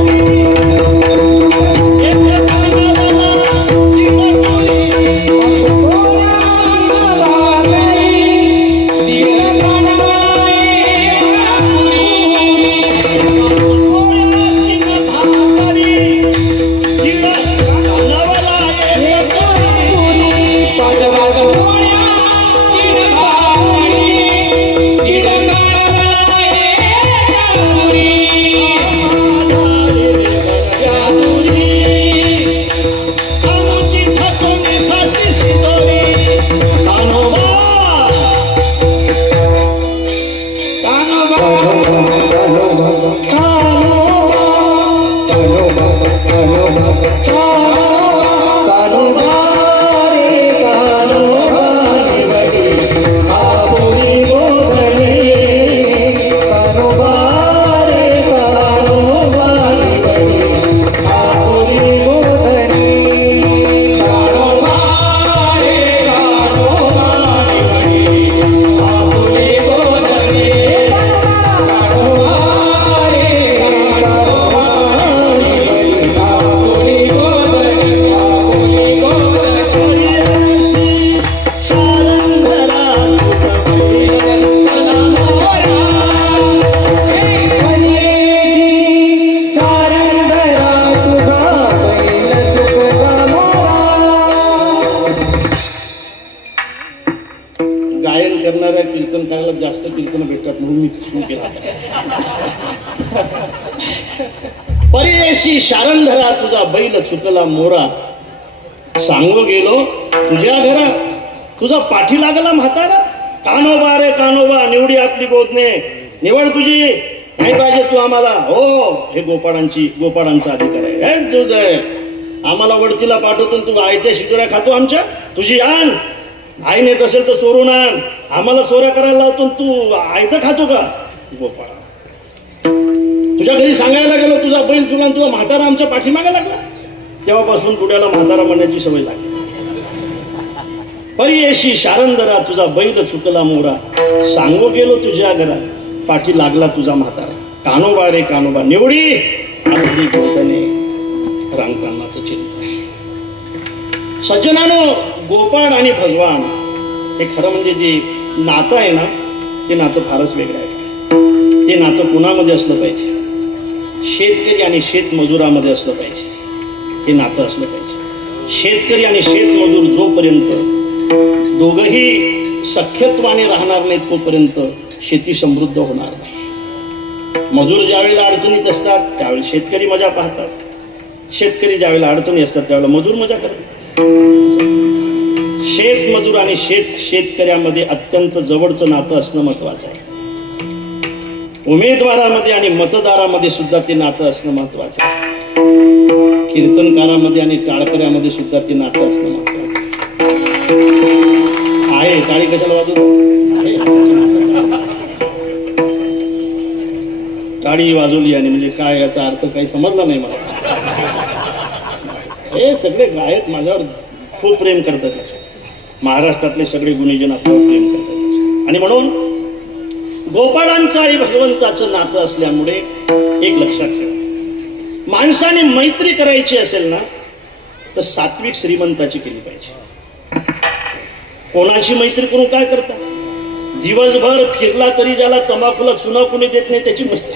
जास्त कीर्तन भेटतात म्हणून मी सुरू केला. परियशी शारंधरा तुझा बैल चुकला मोरा. सांगू गेलो तुझ्या घरा तुझा पाठी लागला म्हातारा. कानोबा रे कानोबा निवडी आपली गोदने. निवड तुझी नाही पाहिजे तू आम्हाला. हो हे गोपाळांचा अधिकार आहे. हे तुझं आम्हाला वडतीला पाठवतो तू आयत्या शिजोऱ्या खातो आमच्या. तुझी आण आई नेत असेल तर चोरून आण, आम्हाला चोऱ्या करायला लावतो तू आयतं खातो का? गोपाळा, तुझ्या घरी सांगायला गेलो तुझा बैल तुला तुझा म्हातारा आमच्या पाठीमागे लागला, तेव्हापासून बुड्याला म्हातारा म्हणण्याची सवय लागली. परियेशी शारंदरा तुझा बैल चुकला मोरा, सांगो गेलो तुझ्या घरात पाठी लागला तुझा म्हातारा. कानोबा रे कानोबा निवडी अगदी गोठणे रामकांनाचं चिंतन. सज्जनानो, गोपाळ आणि भगवान हे खरं म्हणजे जे नातं आहे ना, ते नातं फारच वेगळं आहे. ते नातं कुणामध्ये असलं पाहिजे? शेतकरी आणि शेतमजुरामध्ये असलं पाहिजे. हे नातं असलं पाहिजे. शेतकरी आणि शेतमजूर जोपर्यंत दोघंही सख्यत्वाने राहणार नाहीत तोपर्यंत शेती समृद्ध होणार नाही. मजूर ज्यावेळेला अडचणीत असतात त्यावेळी शेतकरी मजा पाहतात, शेतकरी ज्यावेळेला अडचणी असतात त्यावेळेला मजूर मजा करतात. शेतमजूर आणि शेतकऱ्यामध्ये अत्यंत जवळचं नातं असणं महत्वाचं आहे. उमेदवारामध्ये आणि मतदारामध्ये सुद्धा ते नातं असणं महत्वाचं आहे. कीर्तनकारामध्ये आणि टाळकऱ्यामध्ये सुद्धा ते नातं असणं महत्वाचं आहे. टाळी कशाला वाजवतो? टाळी वाजवली आणि म्हणजे काय याचा अर्थ काही समजला नाही मला. हे सगळे गायक माझ्यावर खूप प्रेम करतात. महाराष्ट्रातले सगळे गुणीजन आपल्यावर प्रेम करतात. आणि म्हणून गोपाळांचं आणि भगवंताचं नातं असल्यामुळे एक लक्षात ठेवा, माणसाने मैत्री करायची असेल ना तर सात्विक श्रीमंताची केली पाहिजे. कोणाची मैत्री करून काय करता? दिवसभर फिरला तरी ज्याला तंबाखूला चुना कोणी देत नाही त्याची मैत्री.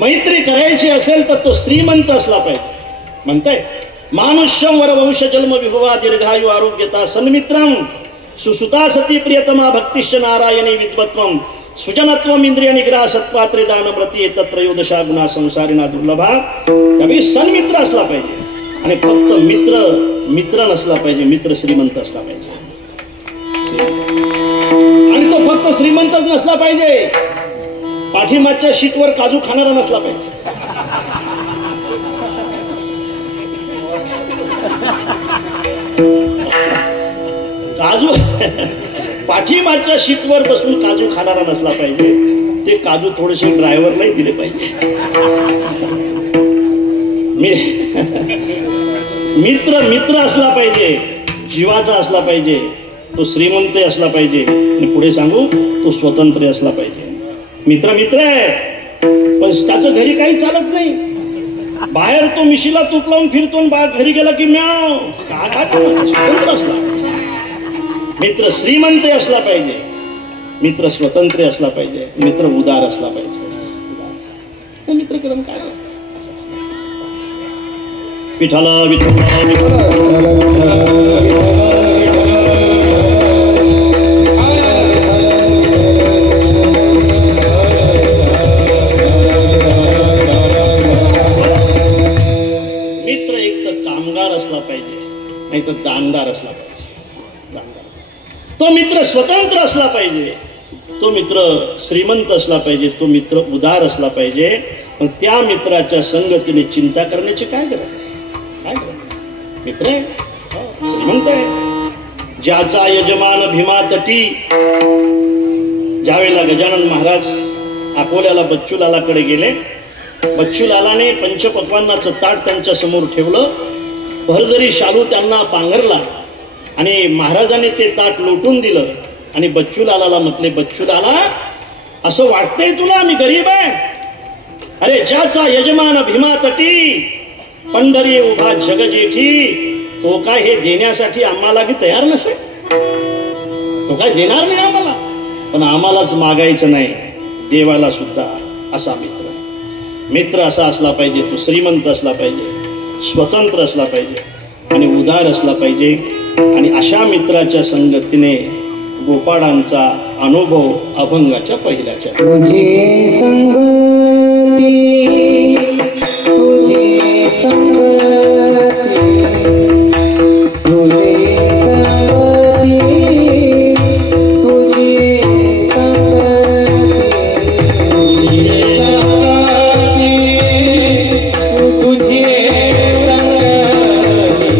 मैत्री करायची असेल तर तो श्रीमंत असला पाहिजे. म्हणताय मानुष्यम वरवंश जन्म विभवा दीर्घायु आरोग्यता सन्मित्रम सुसुता सती प्रियतमा भक्तिश्च नारायणी विद्वत्वम सुजनत्वम इंद्रिय निग्रह सत्वात्रिदान व्रती एतत्रयोदशा गुणा संसारिणा दुर्लभा. त्यावेळी सन्मित्र असला पाहिजे. आणि फक्त मित्र नसला पाहिजे, मित्र श्रीमंत असला पाहिजे. आणि तो फक्त श्रीमंतच नसला पाहिजे, पाठीमागच्या शीटवर काजू खाणारा नसला पाहिजे. काजू पाठीमागच्या शीटवर बसून काजू खाणारा नसला पाहिजे. ते काजू थोडेसे ड्रायव्हरलाही दिले पाहिजे. मित्र असला पाहिजे, जीवाचा असला पाहिजे, तो श्रीमंत असला पाहिजे. आणि पुढे सांगू तो स्वतंत्र असला पाहिजे. मित्र आहे पण त्याचं घरी काही चालत नाही. बाहेर तो मिशीला तूप लावून फिरतो, घरी गेला की म्याव. स्वतंत्र असला. मित्र श्रीमंत असला पाहिजे, मित्र स्वतंत्र असला पाहिजे, मित्र उदार असला पाहिजे. मित्रक्रम काय विठाला मित्र एक तर कामगार असला पाहिजे, नाही तर दानदार असला पाहिजे. तो मित्र स्वतंत्र असला पाहिजे, तो मित्र श्रीमंत असला पाहिजे, तो मित्र उदार असला पाहिजे. पण त्या मित्राच्या संगतीने चिंता करण्याची काय गरज आहे? मित्र आहे, श्रीमंत आहे, ज्याचा यजमान भीमा तटी. ज्यावेळेला गजानन महाराज अकोल्याला बच्चूलालाकडे गेले, बच्चूलालाने पंचपक्वान्नाचं ताट त्यांच्या समोर ठेवलं, भरजरी शालू त्यांना पांघरला आणि महाराजांनी ते ताट लोटून दिलं. आणि बच्चूलालाला म्हटले, बच्चूलाला असं वाटतंय तुला मी गरीब आहे? अरे ज्याचा यजमान भीमा तटी, पंढरी उभा जग जेठी, तो काय हे देण्यासाठी आम्हाला की तयार नसेल? तो काय देणार नाही आम्हाला, पण आम्हालाच मागायचं नाही, देवाला सुद्धा. असा मित्र असा असला पाहिजे. तो श्रीमंत असला पाहिजे, स्वतंत्र असला पाहिजे आणि उदार असला पाहिजे. आणि अशा मित्राच्या संगतीने गोपाळांचा अनुभव अभंगाच्या पहिल्याच्या तुझे संगती तुझे संगती तुझे संगती तुझे संगती तुझे संगती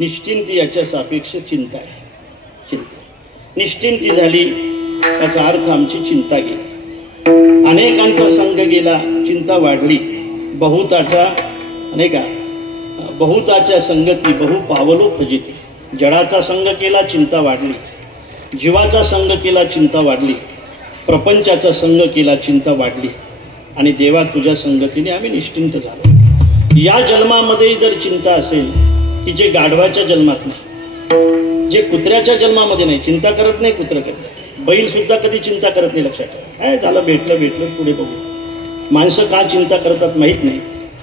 निश्चिंती याच्या सापेक्ष चिंता आहे. चिंता निश्चिंती झाली याचा अर्थ आमची चिंता गेली. अनेकांचा संघ गेला, चिंता वाढली. बहुताचा नाही का, बहुताच्या संगती बहु पावलो फजिती. जडाचा संघ केला, चिंता वाढली. जीवाचा संघ केला, चिंता वाढली. प्रपंचाचा संघ केला, चिंता वाढली. आणि देवा तुझ्या संगतीने आम्ही निश्चिंत झालो. या जन्मामध्ये जर चिंता असेल की जे गाढवाच्या जन्मात नाही, जे कुत्र्याच्या जन्मामध्ये नाही, चिंता करत नाही कुत्रं करत, बैल सुद्धा कधी चिंता करत नाही. लक्षात ठेवा. काय झालं, भेटलं पुढे बघू. माणसं का चिंता करतात माहीत नाही.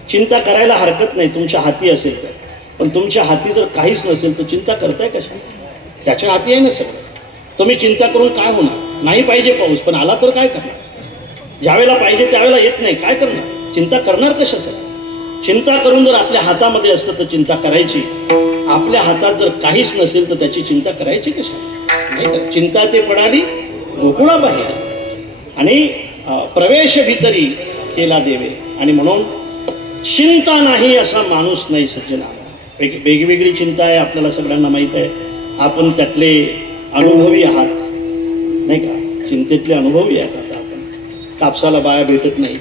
चिंता करायला हरकत नाही तुमच्या हाती असेल तर, पण तुमच्या हाती जर काहीच नसेल तर चिंता करताय कशा? त्याच्या हाती आहे ना सगळं. तुम्ही चिंता करून काय होणार? नाही पाहिजे पाऊस, पण आला तर काय करणार? ज्यावेळेला पाहिजे त्यावेळेला येत नाही, काय करणार? चिंता करणार कशासाठी? चिंता करून जर आपल्या हातामध्ये असतं तर चिंता करायची. आपल्या हातात जर काहीच नसेल तर त्याची चिंता करायची कशा? नाही का? चिंता ते पडाली गोकुळा बाहेर आणि प्रवेश भीतरी केला देवे. आणि म्हणून चिंता नाही असा माणूस नाही सज्जना. वेगवेगळी चिंता आहे, आपल्याला सगळ्यांना माहीत आहे. आपण त्यातले अनुभवी आहात नाही का? चिंतेतले अनुभवी आहेत. आता आपण कापसाला बाया भेटत नाहीत,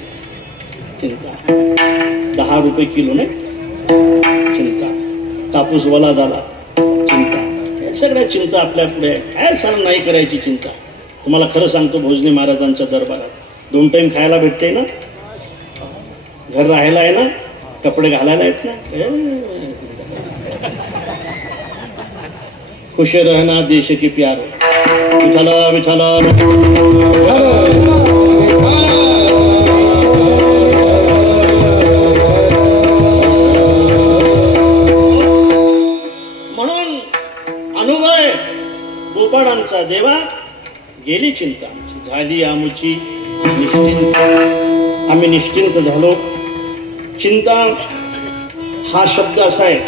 चिंता. 10 रुपये किलो नाही, चिंता. कापूस वला झाला, चिंता. या सगळ्या चिंता आपल्या पुढे आहे. काय सर नाही करायची चिंता. तुम्हाला खरं सांगतो, भोजने महाराजांच्या दरबारात 2 टाइम खायला भेटते ना, घर राहायला आहे ना, कपडे घालायला आहेत ना. खुश रहना देश की प्यार. विठला विठला. म्हणून अनुभव गोपाळांचा देवा गेली चिंता आमची, झाली आमची निश्चिंत. आम्ही निश्चिंत झालो. चिंता हा शब्द असा आहे,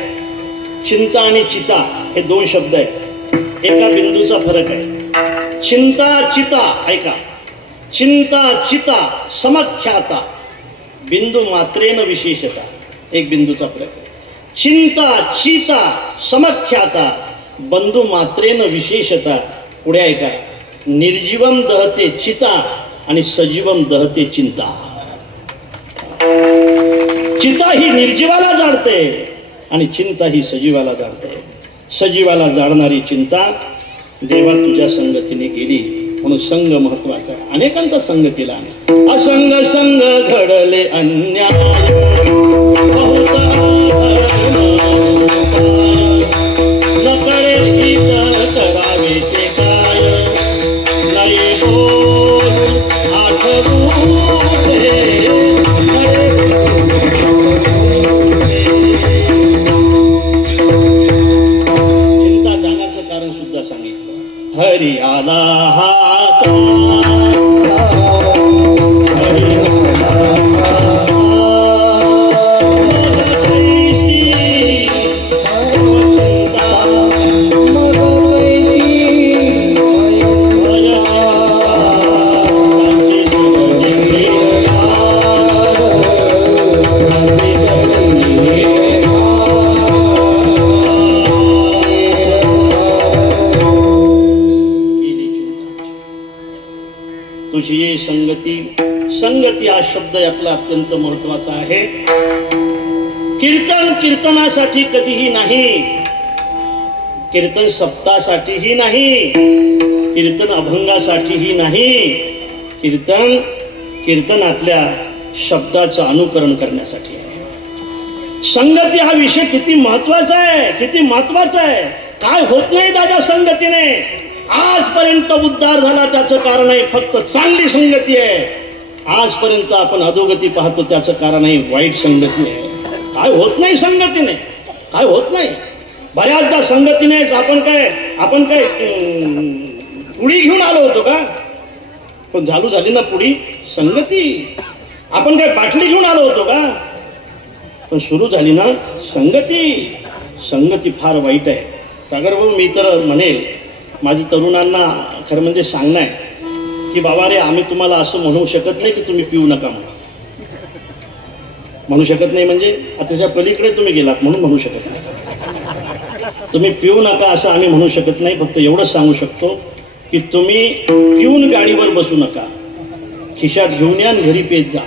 चिंता आणि चिता हे 2 शब्द आहेत. एका बिंदूचा फरक आहे. चिंता चिता, ऐका, चिंता चिता समख्याता, बिंदू मात्रेन विशेषता. एक बिंदूचा फरक आहे. चिंता चिता समख्याता, बंधू मात्रेन विशेषता. पुढे ऐका, निर्जीवम दहते चिता आणि सजीवम दहते चिंता. चिता ही निर्जीवाला जाळते आणि चिंता ही सजीवाला जाळते. सजीवाला जाळणारी चिंता देवा तुझ्या संगतीने गेली. म्हणून संघ महत्वाचा आहे. अनेकांचा संघ केला. असंग संघ घडले अन्याय, नकळे हित करावे ते काय, नाही बोल आठवू दे. हरी आला हात, हरी तुझी संगती. संगती हा शब्द यातला अत्यंत महत्वाचा आहे. कीर्तन कीर्तनासाठी कधीही नाही, कीर्तन सप्तासाठीही नाही, कीर्तन अभंगासाठीही नाही. कीर्तन कीर्तनातल्या शब्दाचं अनुकरण करण्यासाठी आहे. संगती हा विषय किती महत्वाचा आहे, किती महत्वाचा आहे. काय होत नाही दादा संगतीने. आजपर्यंत उद्धार झाला त्याचं कारण आहे फक्त चांगली संगती आहे. आजपर्यंत आपण अधोगती पाहतो त्याचं कारण आहे वाईट संगती आहे. काय होत नाही संगतीने, काय होत नाही. बऱ्याचदा संगतीनेच आपण काय पुडी घेऊन आलो होतो का? पण झाली ना पुडी संगती. आपण काय बाटली घेऊन आलो होतो का? पण सुरू झाली ना संगती. संगती फार वाईट आहे. सागर भाऊ, मी तर म्हणेल माझ्या तरुणांना खरं म्हणजे सांगणं आहे की बाबा रे, आम्ही तुम्हाला असं म्हणू शकत नाही की तुम्ही पिऊ नका म्हणू शकत नाही. म्हणजे त्याच्या पलीकडे तुम्ही गेलात म्हणून म्हणू शकत नाही. तुम्ही पिऊ नका असं आम्ही म्हणू शकत नाही, फक्त एवढंच सांगू शकतो की तुम्ही पिऊन गाडीवर बसू नका, खिशात घेऊन या घरी पेज जा.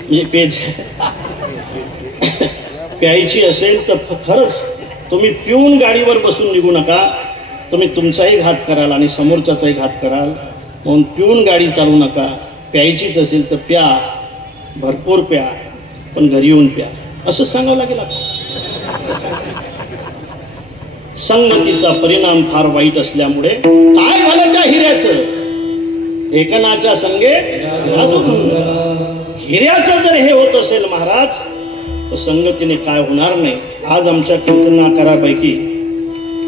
म्हणजे पेज प्यायची असेल तर खरंच तुम्ही पिऊन गाडीवर बसून निघू नका. तुम्ही तुमचाही घात कराल आणि समोरच्याचाही घात कराल. म्हणून पिऊन गाडी चालवू नका. प्यायचीच असेल तर प्या, भरपूर प्या, पण घरी येऊन प्या, असं सांगावं लागेल. संगतीचा परिणाम फार वाईट असल्यामुळे काय झालं त्या हिऱ्याचं? एकनाच्या संगे हिऱ्याचं जर हे होत असेल महाराज, तर संगतीने काय होणार नाही. आज आमच्या कीर्तनाकारापैकी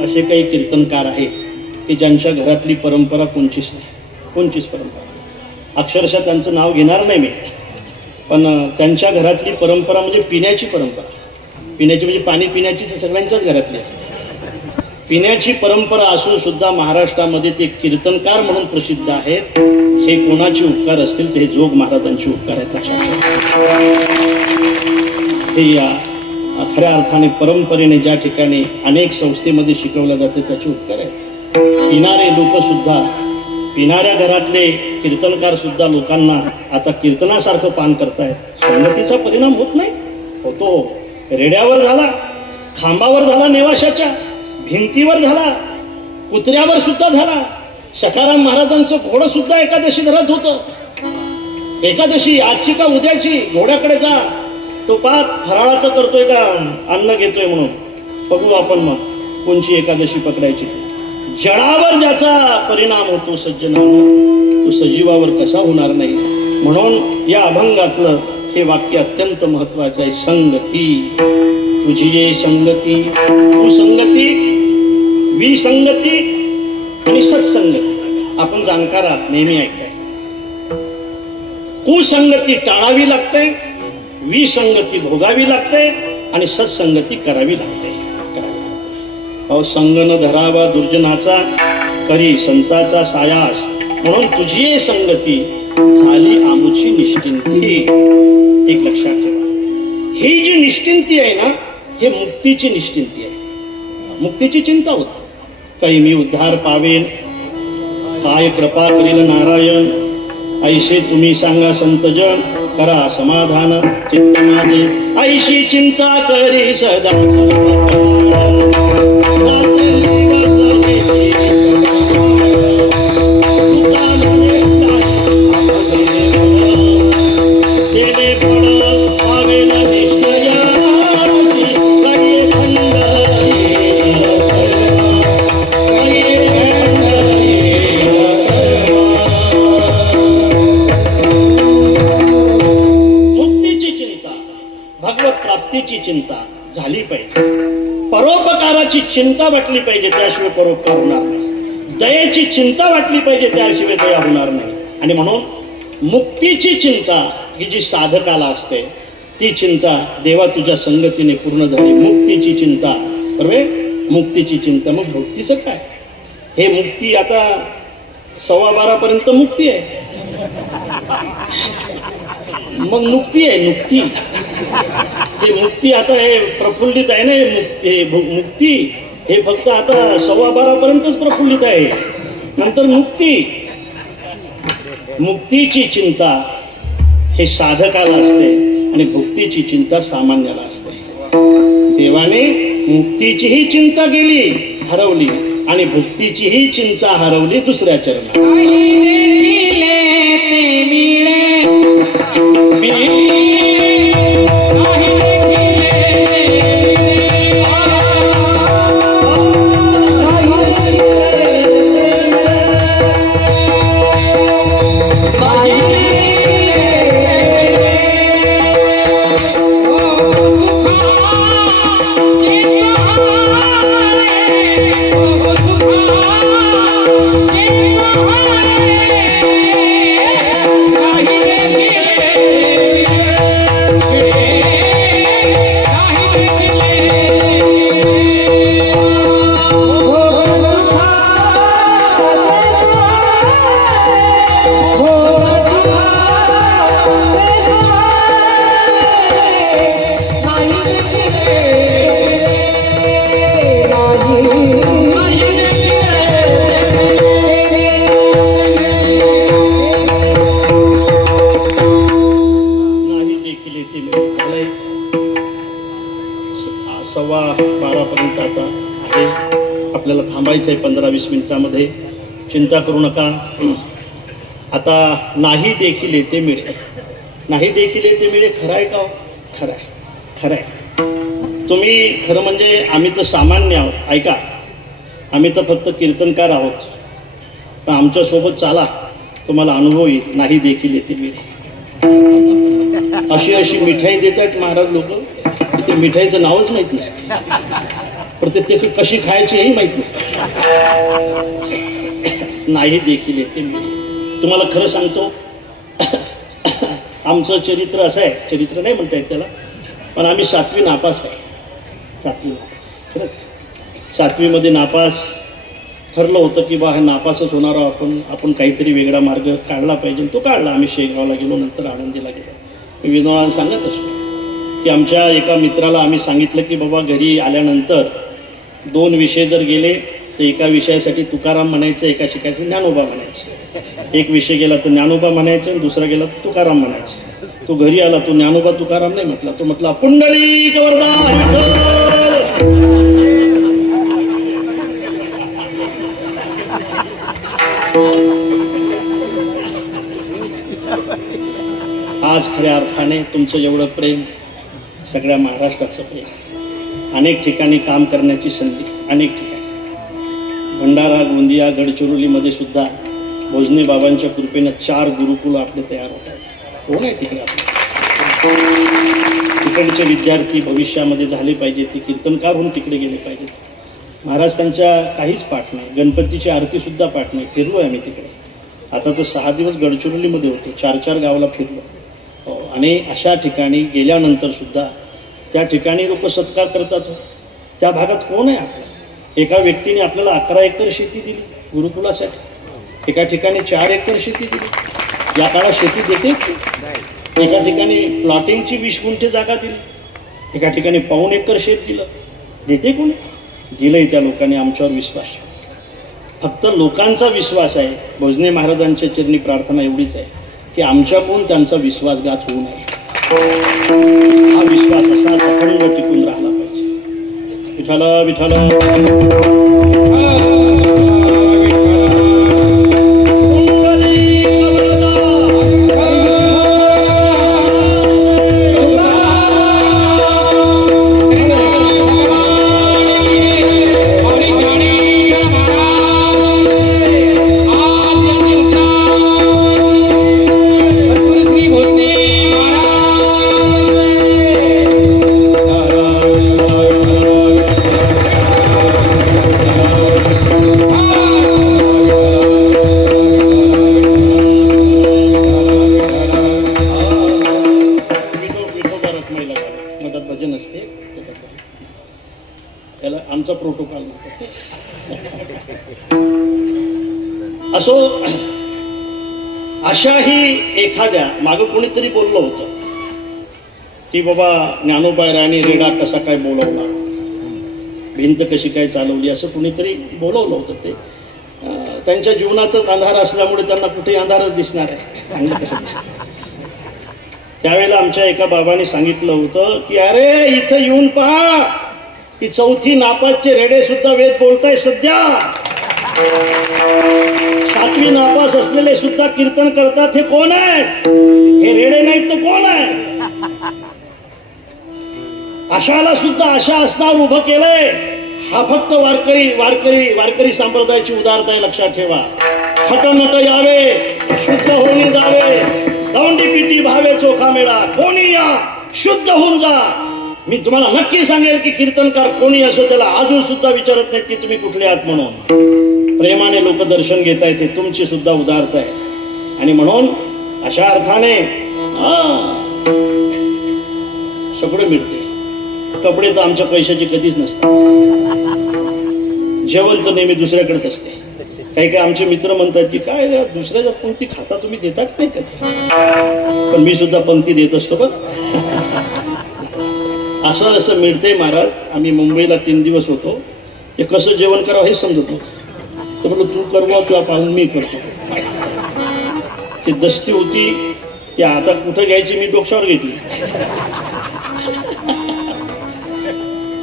असे काही कीर्तनकार आहेत की ज्यांच्या घरातली परंपरा कोणचीच नाही, कोणचीच परंपरा. अक्षरशः त्यांचं नाव घेणार नाही मी, पण त्यांच्या घरातली परंपरा म्हणजे पिण्याची परंपरा. पिण्याची म्हणजे पाणी पिण्याची तर सगळ्यांच्याच घरातली असते. पिण्याची परंपरा असून सुद्धा महाराष्ट्रामध्ये ते कीर्तनकार म्हणून प्रसिद्ध आहेत. हे कोणाचे उपकार असतील? ते जोग महाराजांचे उपकार आहेत. हे या खऱ्या अर्थाने परंपरेने ज्या ठिकाणी अनेक संस्थेमध्ये शिकवलं जाते त्याचे उपकार आहेत. पिणारे लोक सुद्धा, पिणाऱ्या घरातले कीर्तनकार सुद्धा लोकांना आता कीर्तनासारखं पान करतायत. संगतीचा परिणाम होत नाही? होतो. रेड्यावर झाला, खांबावर झाला, नेवाशाच्या भिंतीवर झाला, कुत्र्यावर सुद्धा झाला. सखाराम महाराजांचं घोडं सुद्धा एकादशी घरात होतं. एकादशी आजची का उद्याची? घोड्याकडे जा, तो पाक फराळाचं करतोय का अन्न घेतोय म्हणून बघू आपण मग कोणची एकादशी पकडायची. जडावर ज्याचा परिणाम होतो सज्जनांना, तो सजीवावर कसा होणार नाही? म्हणून या अभंगातलं हे वाक्य अत्यंत महत्वाचं आहे. संगती तुझी ये संगती, कुसंगती, विसंगती आणि सत्संगती आपण जाणकार आहात, नेहमी ऐकताय. कुसंगती टाळावी लागते, विसंगती भोगावी लागते आणि सत्संगती करावी लागते. अहो संग न धरावा दुर्जनाचा, करी संताचा सायास, म्हणून तुझी संगती झाली आमुची निश्चिंती. एक लक्षात ठेवा, ही जी निश्चिंती आहे ना, हे मुक्तीची निश्चिंती आहे. मुक्तीची चिंता होती. काही मी उद्धार पावेन, काय कृपा करील नारायण, ऐसे तुम्ही सांगा संतजन, करा समाधान चित्त माझे, ऐशी चिंता करी सदा. चिंता झाली पाहिजे. परोपकाराची चिंता वाटली पाहिजे, त्याशिवाय परोपकार होणार नाही. दयेची चिंता वाटली पाहिजे, त्याशिवाय दया होणार नाही. आणि म्हणून मुक्तीची चिंता ही जी साधकाला असते, ती चिंता देवा तुझ्या संगतीने पूर्ण झाली. मुक्तीची चिंता, बरोबर, मुक्तीची चिंता. मग भक्तीचं काय? हे मुक्ती आता 12:15 पर्यंत मुक्ती आहे. मग नुकती आहे, नुकती. हे मुक्ती आता हे प्रफुल्लित आहे ना. हे मुक्ती हे फक्त आता 12:15 पर्यंतच प्रफुल्लित आहे. नंतर मुक्ती. मुक्तीची चिंता हे साधकाला असते आणि भक्तीची चिंता सामान्याला असते. देवाने मुक्तीचीही चिंता केली, हरवली, आणि भक्तीचीही चिंता हरवली दुसऱ्या चरणात. आपल्याला थांबायचं आहे 15-20 मिनिटामध्ये. चिंता करू नका. आता नाही देखील येते मिळे, नाही देखील येते मिळे. खरं आहे का हो? खरं आहे, खरं आहे. तुम्ही खरं म्हणजे आम्ही तर सामान्य आहोत. ऐका, आम्ही तर फक्त कीर्तनकार आहोत, पण आमच्यासोबत चाला, तुम्हाला अनुभव येईल. नाही देखील येते मिळे. अशी अशी मिठाई देतात महाराज लोक, ते मिठाईचं नावच माहीत नसतं, पण ते कशी खायची हेही माहीत नसतं. नाही देखील येते मिळे. तुम्हाला खरं सांगतो, आमचं चरित्र असं आहे, चरित्र नाही म्हणता येत त्याला, पण आम्ही 7वी नापास आहे. 7वी नापास, खरंच 7वीमध्ये नापास. ठरलं होतं की बा हे नापासच होणार आपण काहीतरी वेगळा मार्ग काढला पाहिजे. तो काढला. आम्ही शेगावला गेलो, नंतर आळंदीला गेलो. मी विनोदाला सांगत असतो की आमच्या एका मित्राला आम्ही सांगितलं की बाबा घरी आल्यानंतर 2 विषय जर गेले तर एका विषयासाठी तुकाराम म्हणायचं, एका शिकायचं ज्ञानोबा म्हणायचं. एक विषय गेला तर ज्ञानोबा म्हणायचं आणि दुसरा गेला तर तुकाराम म्हणायचं. तो घरी आला, तो ज्ञानोबा तुकाराम नाही म्हटला, तो म्हटला पुंडलिक वरदा विठ्ठल. आज खऱ्या अर्थाने तुमचं एवढं प्रेम, सगळ्या महाराष्ट्राचं प्रेम, अनेक ठिकाणी काम करण्याची संधी, अनेक ठिकाणी भंडारा, गोंदिया, गडचिरोलीमध्ये सुद्धा भोजने बाबांच्या कृपेनं 4 गुरुकुल आपले तयार होत आहेत. कोण आहे तिकडे? तिकडचे विद्यार्थी भविष्यामध्ये झाले पाहिजेत, ते कीर्तनकार होऊन तिकडे गेले पाहिजेत. महाराज त्यांच्या काहीच पाठ नाही, गणपतीची आरती सुद्धा पाठ नाही. फिरलो आहे आम्ही तिकडे. आता तर 6 दिवस गडचिरोलीमध्ये होतो, 4-4 गावाला फिरलो. आणि अशा ठिकाणी गेल्यानंतर सुद्धा त्या ठिकाणी लोक सत्कार करतात. त्या भागात कोण आहे आपला? एका व्यक्तीने आपल्याला 11 एकर शेती दिली गुरुकुलासाठी, एका ठिकाणी 4 एकर शेती दिली. या काळात शेती देते. एका ठिकाणी प्लॉटिंगची 20 गुंठे जागा दिली, एका ठिकाणी 1.25 एकर शेत दिलं. देते कोणी? दिलंय त्या लोकांनी. आमच्यावर विश्वास, फक्त लोकांचा विश्वास आहे. भोजने महाराजांच्या चरणी प्रार्थना एवढीच आहे की आमच्याकडून त्यांचा विश्वासघात होऊ नये. हा विश्वास असा अखंड टिकून राहिला पाहिजे. विठ्ठल विठ्ठल. आमचा प्रोटोकॉल नव्हता. असो, अशाही एखाद्या मागं कोणीतरी बोललं होतं की बाबा ज्ञानोबारायांनी रेडा कसा काय बोलवला, भिंत कशी काय चालवली, असं कुणीतरी बोलवलं होतं. ते त्यांच्या जीवनाचाच अंधार असल्यामुळे त्यांना कुठे अंधारच दिसणार आहे, चांगलं कसं दिसणार. त्यावेळेला आमच्या एका बाबांनी सांगितलं होतं की अरे इथं येऊन पहा की 4थी नापासचे रेडे सुद्धा वेद बोलताय सध्या. 7वी नापास असलेले सुद्धा कीर्तन करतात. हे कोण आहे? हे रेडे नाहीत तर कोण आहे? आशाला सुद्धा आशा असणार उभं केलंय. हा फक्त वारकरी संप्रदायाची उदारता आहे, लक्षात ठेवा. खटमट यावे, शुद्ध होऊन जावे, दौंडी पिटी भावे चोखा मेळा, कोणी या शुद्ध होऊन जा. मी तुम्हाला नक्की सांगेल की कीर्तनकार कोणी असो त्याला अजून सुद्धा विचारत नाहीत की तुम्ही कुठले आहात म्हणून. प्रेमाने लोक दर्शन घेत आहेत, हे तुमची सुद्धा उदारता आहे. आणि म्हणून अशा अर्थाने सगळं मिळते. कपडे तर आमच्या पैशाचे कधीच नसतात. जेवण तर नेहमी दुसऱ्याकडेच असते. काही आमचे मित्र म्हणतात की काय दुसऱ्या पंक्ती खाता तुम्ही, देतात नाही का? पण मी सुद्धा पंक्ती देत असतो बघ. असं मिळते महाराज. आम्ही मुंबईला 3 दिवस होतो. ते कसं जेवण करावं हे समजत नव्हतं. तर म्हटलं तू करवा किंवा पाहून मी करतो. ती दस्ती होती, ती आता कुठं घ्यायची मी डोक्यावर घेतली.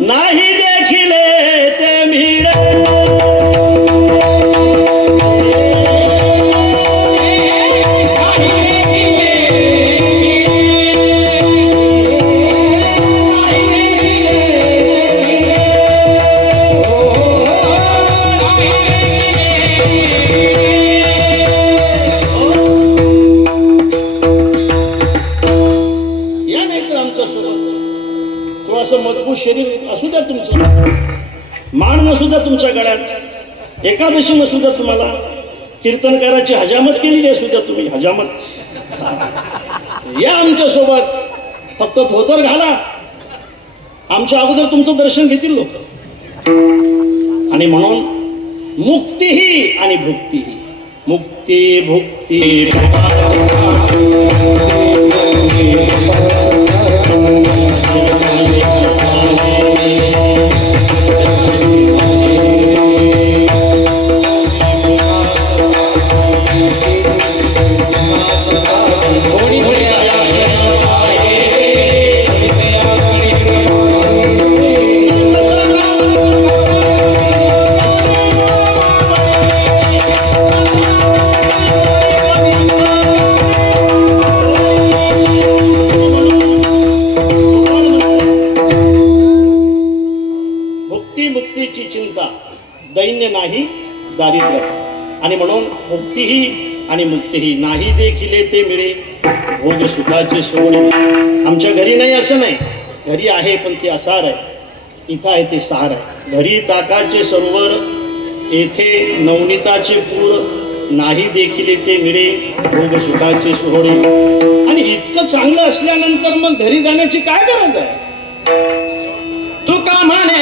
नाही देखिले ते मिळे राखूस शरीर असू द्या तुमचं, मान नसू द्या तुमच्या गळ्यात, एकादशी नसू द्या तुम्हाला, कीर्तनकाराची हजामत केलेली असू द्या तुम्ही, हजामत या आमच्या सोबत, फक्त धोतर घाला, आमच्या अगोदर तुमचं दर्शन घेतील लोक. आणि म्हणून मुक्तीही आणि भुक्तीही, मुक्ती भुक्ती दैन्य नाही दारिद्र्य. आणि म्हणून मुक्तीही आणि मुक्तीही नाही देखिले ते मिळे भोग सुखाचे सोडे. आमच्या घरी नाही असं नाही, घरी आहे पण ते असार आहे, इथं आहे ते सार आहे. घरी ताकाचे सरोवर, येथे नवनीताचे पूर, नाही देखिले ते मिळे भोग सुखाचे सोहळे. आणि इतकं चांगलं असल्यानंतर मग घरी जाण्याची काय गरज आहे? तुका म्हणे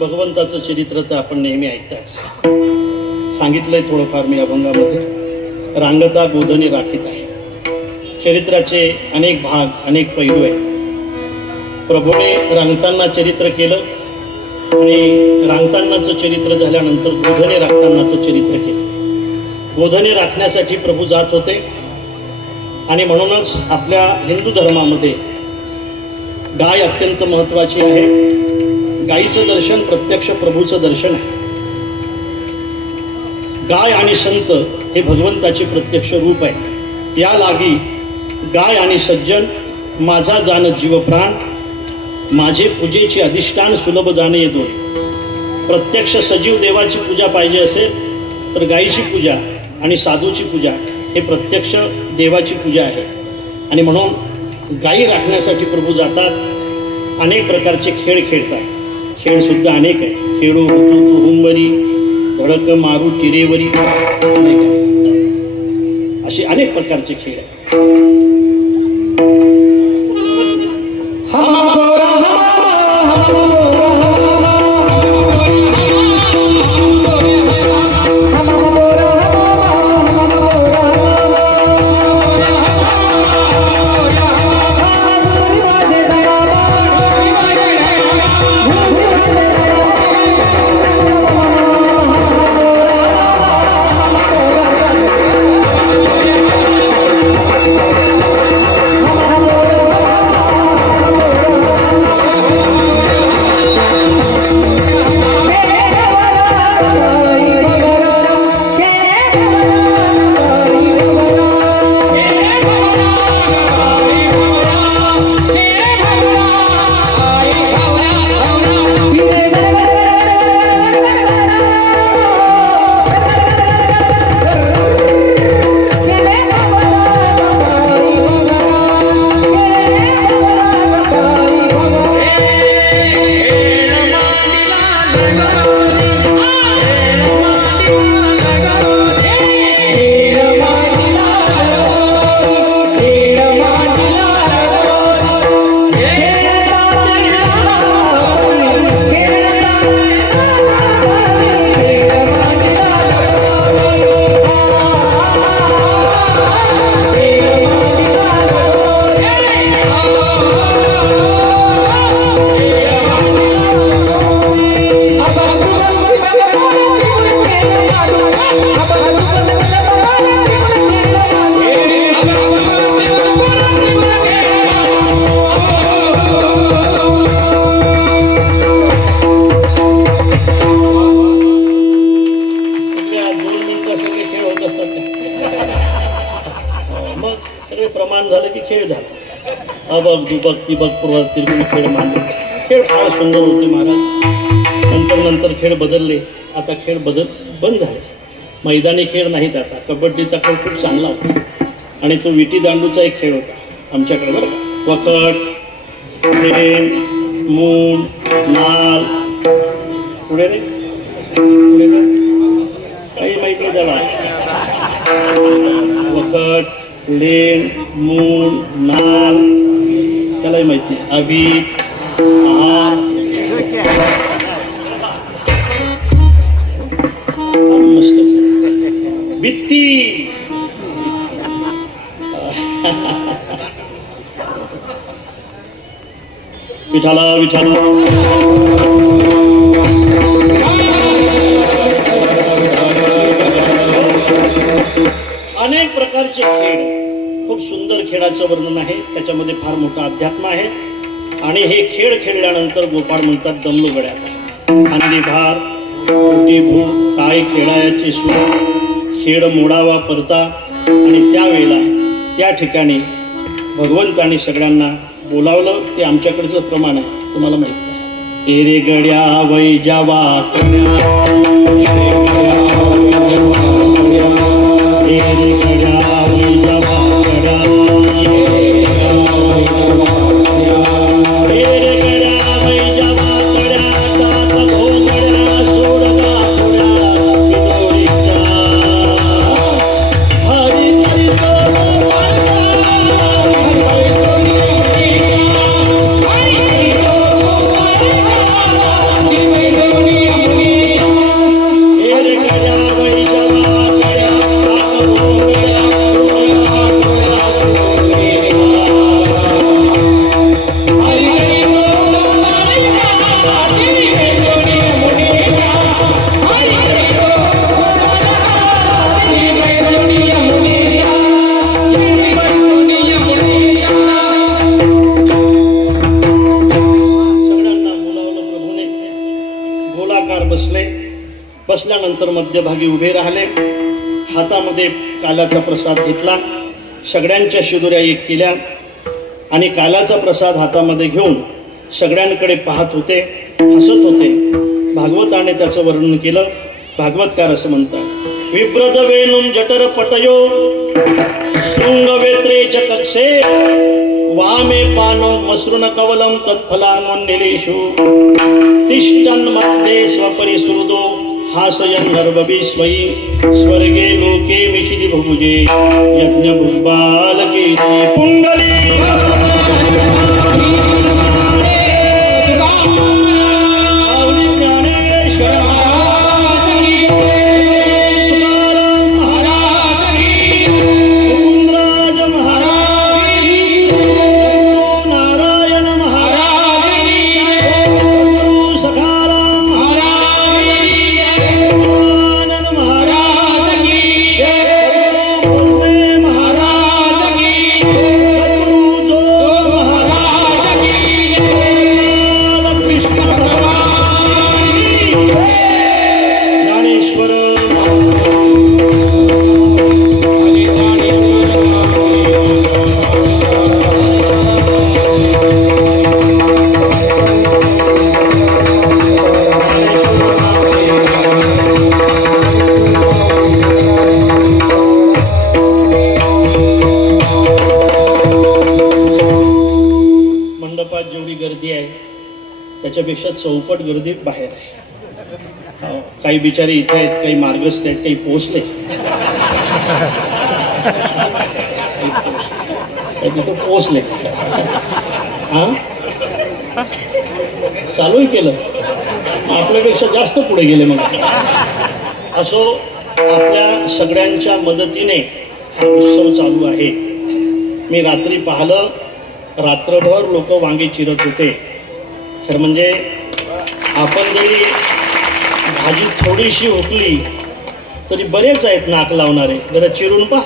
भगवंताचं चरित्र तर आपण नेहमी ऐकताच. सांगितलंय थोडंफार मी अभंगामध्ये. रांगता गोधनी राखीत आहे. चरित्राचे अनेक भाग, अनेक पैलू आहेत. प्रभूने रांगताना चरित्र केलं आणि रांगतानाचं चरित्र झाल्यानंतर गोधने राखतानाचं चरित्र केलं. गोधने राखण्यासाठी प्रभू जात होते आणि म्हणूनच आपल्या हिंदू धर्मामध्ये गाय अत्यंत महत्त्वाची आहे. गायीचं दर्शन प्रत्यक्ष प्रभूचं दर्शन आहे. गाय आणि संत हे भगवंताचे प्रत्यक्ष रूप आहे. या लागी गाय आणि सज्जन माझा जाण जीव प्राण, माझे पूजेचे अधिष्ठान सुलभ जाणे येतो. प्रत्यक्ष सजीव देवाची पूजा पाहिजे असेल तर गायीची पूजा आणि साधूची पूजा हे प्रत्यक्ष देवाची पूजा आहे. आणि म्हणून गायी राखण्यासाठी प्रभू जातात. अनेक प्रकारचे खेळ खेळतात. खेळ सुद्धा अनेक आहे. खेळू होतो तू हुंबरी, धडक मारू चिरेवरी, असे अनेक प्रकारचे खेळ आहेत. मग सगळे प्रमाण झालं की खेळ झाला. अबक दुबक तिबक पूर्व तिरकुणी खेळ मांडले. खेळ फार सुंदर होते महाराज. नंतर खेळ बदलले. आता खेळ बंद झाले. मैदानी खेळ नाहीत आता. कबड्डीचा खेळ खूप चांगला होता आणि तो विटी दांडूचा एक खेळ होता आमच्याकडे बरं का. वखट, रेन, मूल, नाल, पुढे रे पुढे काही माहिती नाही त्याला. वखट, लेन, मूल, नाल त्यालाही माहिती. अबीर, आहार, मस्त बित्ती. विठाला विठाला अनेक प्रकारचे खेळ. खूप सुंदर खेळाचं वर्णन आहे. त्याच्यामध्ये फार मोठा अध्यात्म आहे. आणि हे खेळ खेळल्यानंतर गोपाळ म्हणतात दमलो गड्या. खांदी भार कुटी भूक काय खेळायचे सुर. खेळ मोडावा परता. आणि त्यावेळेला त्या ठिकाणी भगवंतांनी सगळ्यांना बोलावलं. ते आमच्याकडचं प्रमाण आहे, तुम्हाला माहिती आहे. एरे गड्या वैजावा बसल्यानंतर मध्यभागी उभे राहिले. हातामध्ये काल्याचा प्रसाद घेतला. सगळ्यांच्या शिदोऱ्या एक केल्या आणि काल्याचा प्रसाद हातामध्ये घेऊन सगळ्यांकडे पाहत होते, हसत होते. भागवताने त्याचं वर्णन केलं. भागवतकार असं म्हणतात. विव्रत वेणुम जठर पटयो शृंग वेत्रे च कक्षे वामे पानो मसृण कवलम तत्फलान्वन्निलेषु तिष्ठन् मध्ये स्वपरिसुहृदो हासयन् नर्वविस्मयी स्वर्गे लोके विशिदि भुभुजे यज्ञ भुग्बालके पुंडली त्याच्यापेक्षा चौपट गर्दी बाहेर आहे. काही बिचारे इथे आहेत, काही मार्गस्थ आहेत, काही पोहोचले, तिथं पोहोचले. हा चालूही केलं, आपल्यापेक्षा जास्त पुढे गेले. मग असो, आपल्या सगळ्यांच्या मदतीने हा उत्सव चालू आहे. मी रात्री पाहिलं, रात्रभर लोक वांगे चिरत होते. खरं म्हणजे आपण जरी भाजी थोडीशी हुकली तरी बरेच आहेत नाक लावणारे. जरा चिरून पहा.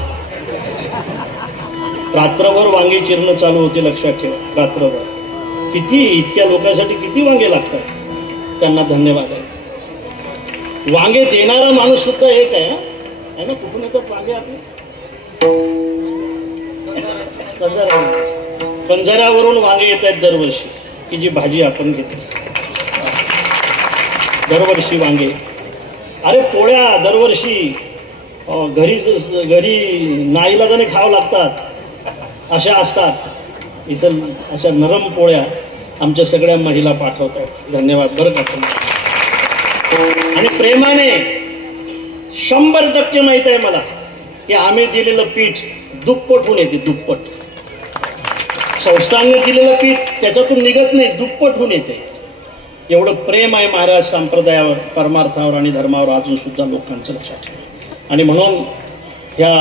रात्रभर वांगे चिरणं चालू होते, लक्षात ठेवा. रात्रभर किती, इतक्या लोकांसाठी किती वांगे लागतात. त्यांना धन्यवाद आहे. वांगे देणारा माणूस सुद्धा एक आहे ना. कुठून येतात वांगे आपले? बंजाऱ्यावरून वांगे येत आहेत दरवर्षी, की जी भाजी आपण घेतली दरवर्षी वांगे. अरे पोळ्या दरवर्षी घरी नाईलाजाने खावं लागतात अशा असतात. इथं अशा नरम पोळ्या आमच्या सगळ्या महिला पाठवतात. धन्यवाद बरं का. आणि प्रेमाने 100% माहीत आहे मला की आम्ही दिलेलं पीठ दुप्पट होऊन येते. दुप्पट संस्थांनी दिलेलं पीठ त्याच्यातून निघत नाही, दुप्पट होऊन येते. एवढं प्रेम आहे महाराज संप्रदायावर, परमार्थावर आणि धर्मावर अजून सुद्धा लोकांचं लक्षात ठेवा. आणि म्हणून ह्या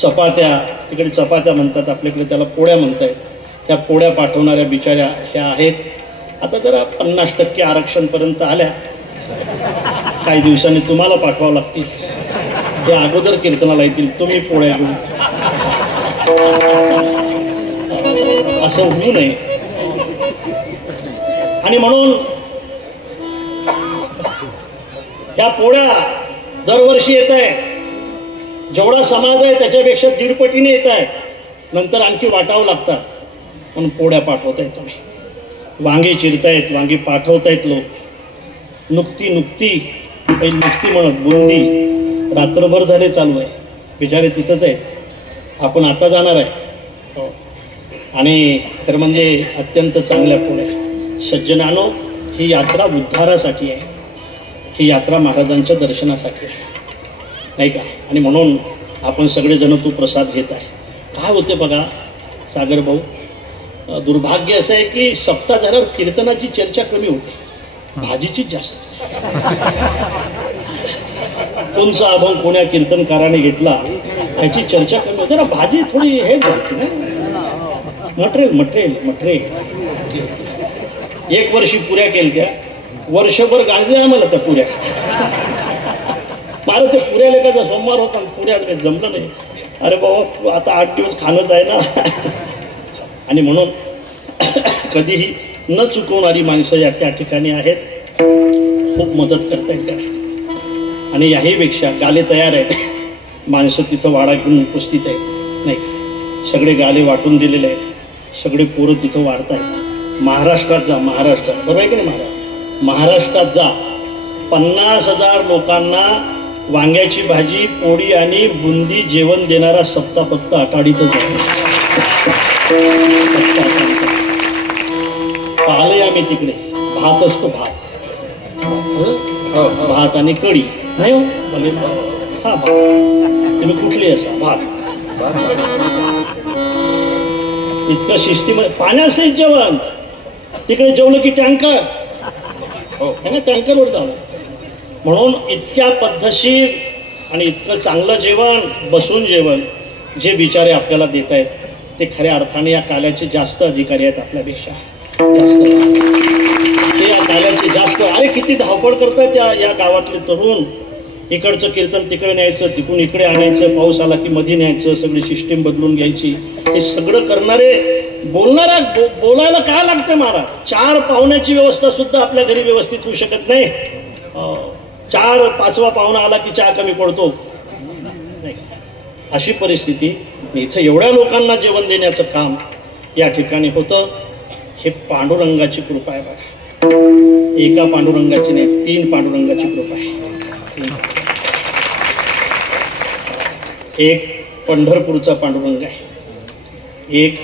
चपात्या, तिकडे चपात्या म्हणतात, आपल्याकडे त्याला पोळ्या म्हणतायत, त्या पोळ्या पाठवणाऱ्या बिचाऱ्या ह्या आहेत. आता जरा 50% आरक्षणपर्यंत आल्या, काही दिवसांनी तुम्हाला पाठवावं लागतील. ते अगोदर कीर्तनाला येतील, तुम्ही पोळ्या घेऊन. असं होऊ नये. आणि म्हणून ह्या पोळ्या दरवर्षी येत आहे. जेवढा समाज आहे त्याच्यापेक्षा 1.5 पटीने येत आहे. नंतर आणखी वाटावं लागतात म्हणून पोळ्या पाठवतायत तुम्ही. वांगे चिरतायत, वांगी पाठवतायत लोक. नुकती काही नुकती म्हणत बुंदी रात्रभर झाले चालू आहे. बिचारे तिथंच आहेत. आपण आता जाणार आहे. आणि खरं म्हणजे अत्यंत चांगल्या पोळ्या. सज्जनानो, ही यात्रा उद्धारासाठी आहे. ही यात्रा महाराजांच्या दर्शनासाठी आहे, नाही का. आणि म्हणून आपण सगळेजण तो प्रसाद घेत आहे. काय होते बघा सागर भाऊ, दुर्भाग्य असं आहे की सप्ताह झाल्यावर कीर्तनाची चर्चा कमी होते, भाजीचीच जास्त. कोणचा अभंग कोण्या कीर्तनकाराने घेतला याची चर्चा कमी होते ना. भाजी थोडी हे झाली ना, मटेरियल. एक वर्षी पुऱ्या केल्या, वर्षभर गाजल्या आम्हाला त्या पुऱ्या. मला ते पुऱ्या लेखाचा सोमवार होता, पुऱ्या जमलं नाही. अरे बाबा आता 8 दिवस खाणंच आहे ना. आणि म्हणून कधीही न चुकवणारी माणसं या त्या ठिकाणी आहेत. खूप मदत करतायत त्या. आणि याहीपेक्षा गाले तयार आहेत, माणसं तिथं वाडा घेऊन उपस्थित आहेत, नाही. सगळे गाले वाटून दिलेले आहेत. सगळे पोरं तिथं वाढत आहेत. महाराष्ट्रात जा, महाराष्ट्रात बरोबर आहे की नाही. महाराष्ट्रात जा, 50,000 लोकांना वांग्याची भाजी, पोळी आणि बुंदी जेवण देणारा सप्ताह फक्त आटाडीतच आहे. पाहिले आम्ही तिकडे भात असतो, भात आणि कढी नाही हो. हा भात, तुम्ही कुठली असा भात. इतकं शिस्तीमध्ये पाण्यासहित जेवण. तिकडे जेवलं की टँकर है ना, टँकरवर जावं. म्हणून इतक्या पद्धतशीर आणि इतकं चांगलं जेवण, बसून जेवण जे बिचारे आपल्याला देत आहेत ते खऱ्या अर्थाने या काल्याचे जास्त अधिकारी आहेत आपल्यापेक्षा. जास्त ते या काल्याचे जास्त. अरे किती धावपळ करतात या गावातले तरुण. इकडचं कीर्तन तिकडे न्यायचं, तिकडून इकडे आणायचं, पाऊस आला की मध्ये न्यायचं, सगळी सिस्टीम बदलून घ्यायची. हे सगळं करणारे बोलायला काय लागतं महाराज. 4 पाहुण्याची व्यवस्था सुद्धा आपल्या घरी व्यवस्थित होऊ शकत नाही. 4-5वा पाहुणा आला की चहा कमी पडतो, नाही. अशी परिस्थिती. इथं एवढ्या लोकांना जेवण देण्याचं काम या ठिकाणी होतं. हे पांडुरंगाची कृपा आहे बघा. एका पांडुरंगाची नाही, 3 पांडुरंगाची कृपा आहे. एक पंढरपूरचा पांडुरंग आहे, एक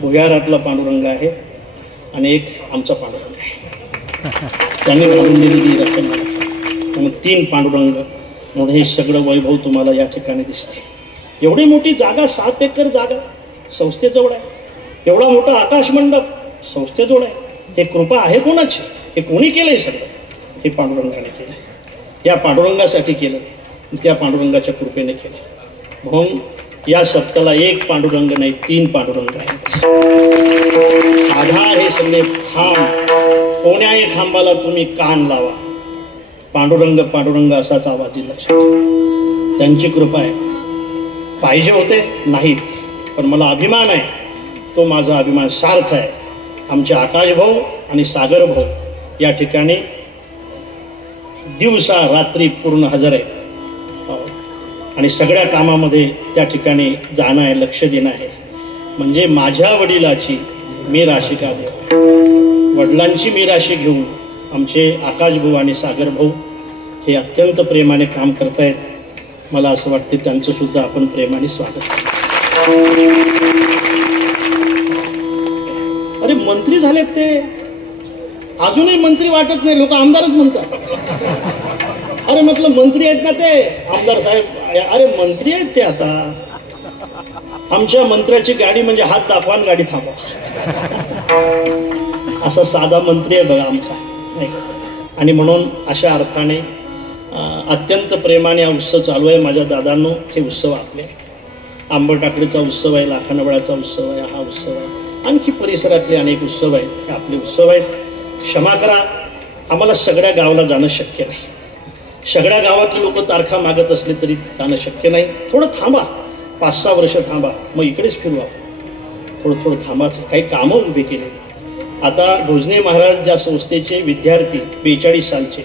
भुयारातला पांडुरंग आहे आणि एक आमचा पांडुरंग आहे. त्यांनी घालून दिलेली रचना म्हणून 3 पांडुरंग म्हणून हे सगळं वैभव तुम्हाला या ठिकाणी दिसते. एवढी मोठी जागा, 7 एकर जागा संस्थेजवळ आहे. एवढा मोठा आकाशमंडप संस्थेजवळ आहे. हे कृपा आहे कोणाची? हे कोणी केलंय सगळं? हे पांडुरंगाने केलं. या पांडुरंगासाठी केलं, त्या पांडुरंगाच्या कृपेने केलं. म्हणून या सप्ताला 1 पांडुरंग नाही, 3 पांडुरंग आहेत. आधार हे सगळे खांब. कोण्याही खांबाला तुम्ही कान लावा, पांडुरंग पांडुरंग असाच आवाज येईल. लक्षात. त्यांची कृपा आहे. पाहिजे होते नाहीत, पण मला अभिमान आहे. तो माझा अभिमान सार्थ आहे. आमचे आकाश भाऊ आणि सागर भाऊ या ठिकाणी दिवसा रात्री पूर्ण हजर आहे. आणि सगळ्या कामामध्ये त्या ठिकाणी जाणं आहे, लक्ष देणं आहे. म्हणजे माझ्या वडिलाची मी राशी का देव, वडिलांची मी राशी घेऊन आमचे आकाश भाऊ आणि सागर भाऊ हे अत्यंत प्रेमाने काम करतायत. मला असं वाटते त्यांचं सुद्धा आपण प्रेमाने स्वागत करू. अरे मंत्री झालेत ते, अजूनही मंत्री वाटत नाही, लोक आमदारच म्हणतात. अरे म्हटलं मंत्री आहेत ना ते आमदार साहेब, अरे मंत्री आहेत ते. आता आमच्या मंत्र्याची गाडी म्हणजे हात दाखवा गाडी थांबवा, असा साधा मंत्री आहे बघा आमचा, नाही. आणि म्हणून अशा अर्थाने अत्यंत प्रेमाने हा उत्सव चालू आहे. माझ्या दादांनो, हे उत्सव आपले आंबटाकडीचा उत्सव आहे, लाखानवळ्याचा उत्सव आहे, हा उत्सव आहे, आणखी परिसरातले अनेक उत्सव आहेत, हे आपले उत्सव आहेत. क्षमा करा, आम्हाला सगळ्या गावाला जाणं शक्य नाही. सगळ्या गावातले लोक तारखा मागत असले तरी जाणं शक्य नाही. थोडं थांबा, 5-6 वर्ष थांबा, मग इकडेच फिरू आपण. थोडं थांबाचं, काही कामं उभे केले. आता भोजने महाराज ज्या संस्थेचे विद्यार्थी 42 सालचे,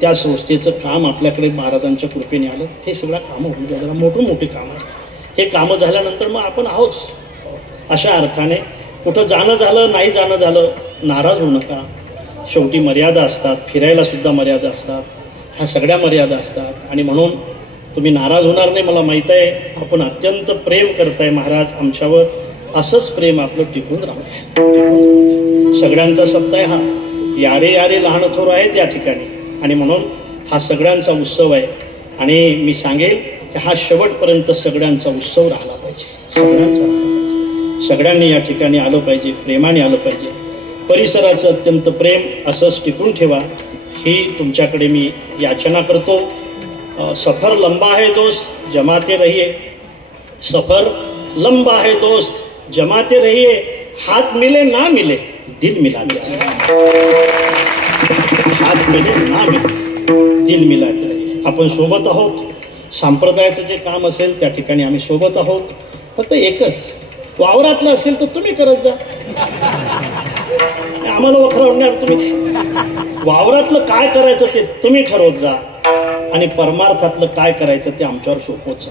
त्या संस्थेचं काम आपल्याकडे महाराजांच्या कृपेने आलं. हे सगळं कामं होऊन गेलं, मोठे कामं आहे. हे कामं झाल्यानंतर मग आपण आहोत. अशा अर्थाने कुठं जाणं झालं, नाही जाणं झालं, नाराज होऊ नका. शेवटी मर्यादा असतात, फिरायला सुद्धा मर्यादा असतात, ह्या सगळ्या मर्यादा असतात. आणि म्हणून तुम्ही नाराज होणार नाही, मला माहीत आहे. आपण अत्यंत प्रेम करताय महाराज आमच्यावर, असंच प्रेम आपलं टिकून राहू द्या. सगळ्यांचा सप्ताह हा यारे यारे लहान थोर आहेत या ठिकाणी, आणि म्हणून हा सगळ्यांचा उत्सव आहे. आणि मी सांगेल की हा शेवटपर्यंत सगळ्यांचा उत्सव राहिला पाहिजे, सगळ्यांनी या ठिकाणी आलं पाहिजे, प्रेमाने आलं पाहिजे. परिसराचं अत्यंत प्रेम असंच टिकून ठेवा, ही तुमच्याकडे मी याचना करतो. सफर लंबा है दोस्त जमाते रहिए, सफर लंबा है दोस्त जमाते रहिए, हाथ मिले ना मिले दिल मिला दे, हात मिले ना मिले दिल मिलाते रहिए. आपण सोबत आहोत. संप्रदायाचं जे काम असेल त्या ठिकाणी आम्ही सोबत आहोत. फक्त एकच, वावरातलं असेल तर तुम्ही करत जा, आम्हाला वखरावणार तुम्ही. वावरातलं काय करायचं ते तुम्ही ठरवत जा, आणि परमार्थातलं काय करायचं ते आमच्यावर सोपवत जा.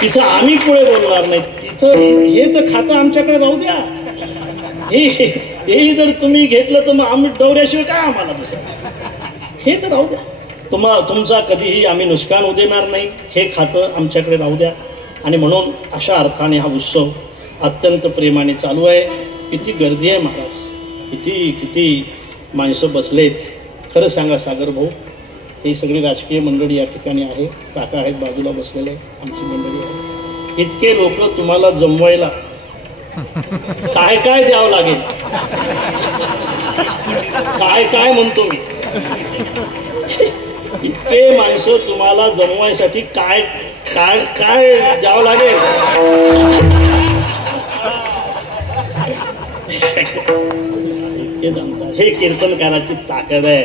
तिथं आम्ही पुढे बोलणार नाही. तिथं हे तर खातं आमच्याकडे राहू द्या, हे जर तुम्ही घेतलं तर मग आम्ही डवऱ्याशिवाय काय आम्हाला बसेल, हे तर राहू द्या. तुमचा कधीही आम्ही नुकसान होऊ देणार नाही. हे खातं आमच्याकडे राहू द्या. आणि म्हणून अशा अर्थाने हा उत्सव अत्यंत प्रेमाने चालू आहे. किती गर्दी आहे महाराज, किती माणसं बसलेत. खरं सांगा सागर भाऊ, ही सगळी राजकीय मंडळी या ठिकाणी आहे, काका आहेत बाजूला बसलेले, आमची मंडळी आहे. इतके लोक तुम्हाला जमवायला काय काय द्यावं लागेल, काय म्हणतो मी, इतके माणसं तुम्हाला जमवायसाठी काय काय काय द्यावं लागेल. इतके जमतात. हे कीर्तनकाराची ताकद आहे.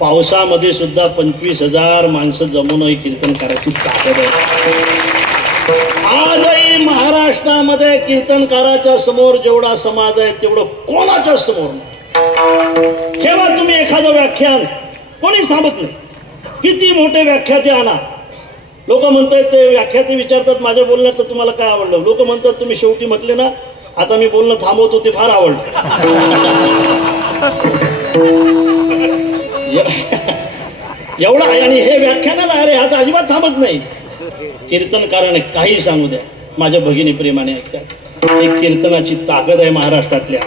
पावसामध्ये सुद्धा 25,000 माणसं जमवणं ही कीर्तनकाराची ताकद आहे. आजही महाराष्ट्रामध्ये कीर्तनकाराच्या समोर जेवढा समाज आहे तेवढं कोणाच्या समोर नाही. ठेवा तुम्ही एखादं व्याख्यान, कोणीच थांबत नाही. किती मोठे व्याख्याते आणा. लोक म्हणतात, ते व्याख्याते विचारतात माझ्या बोलण्यात तर तुम्हाला काय आवडलं. लोक म्हणतात तुम्ही शेवटी म्हटले ना आता मी बोलणं थांबवतो ते फार आवडलं. एवढा. आणि हे व्याख्यानाला अरे आता अजिबात थांबत नाही. कीर्तनकाराने काही सांगू द्या, माझ्या भगिनी प्रेमाने ऐकतात. एक कीर्तनाची ताकद आहे महाराष्ट्रातल्या.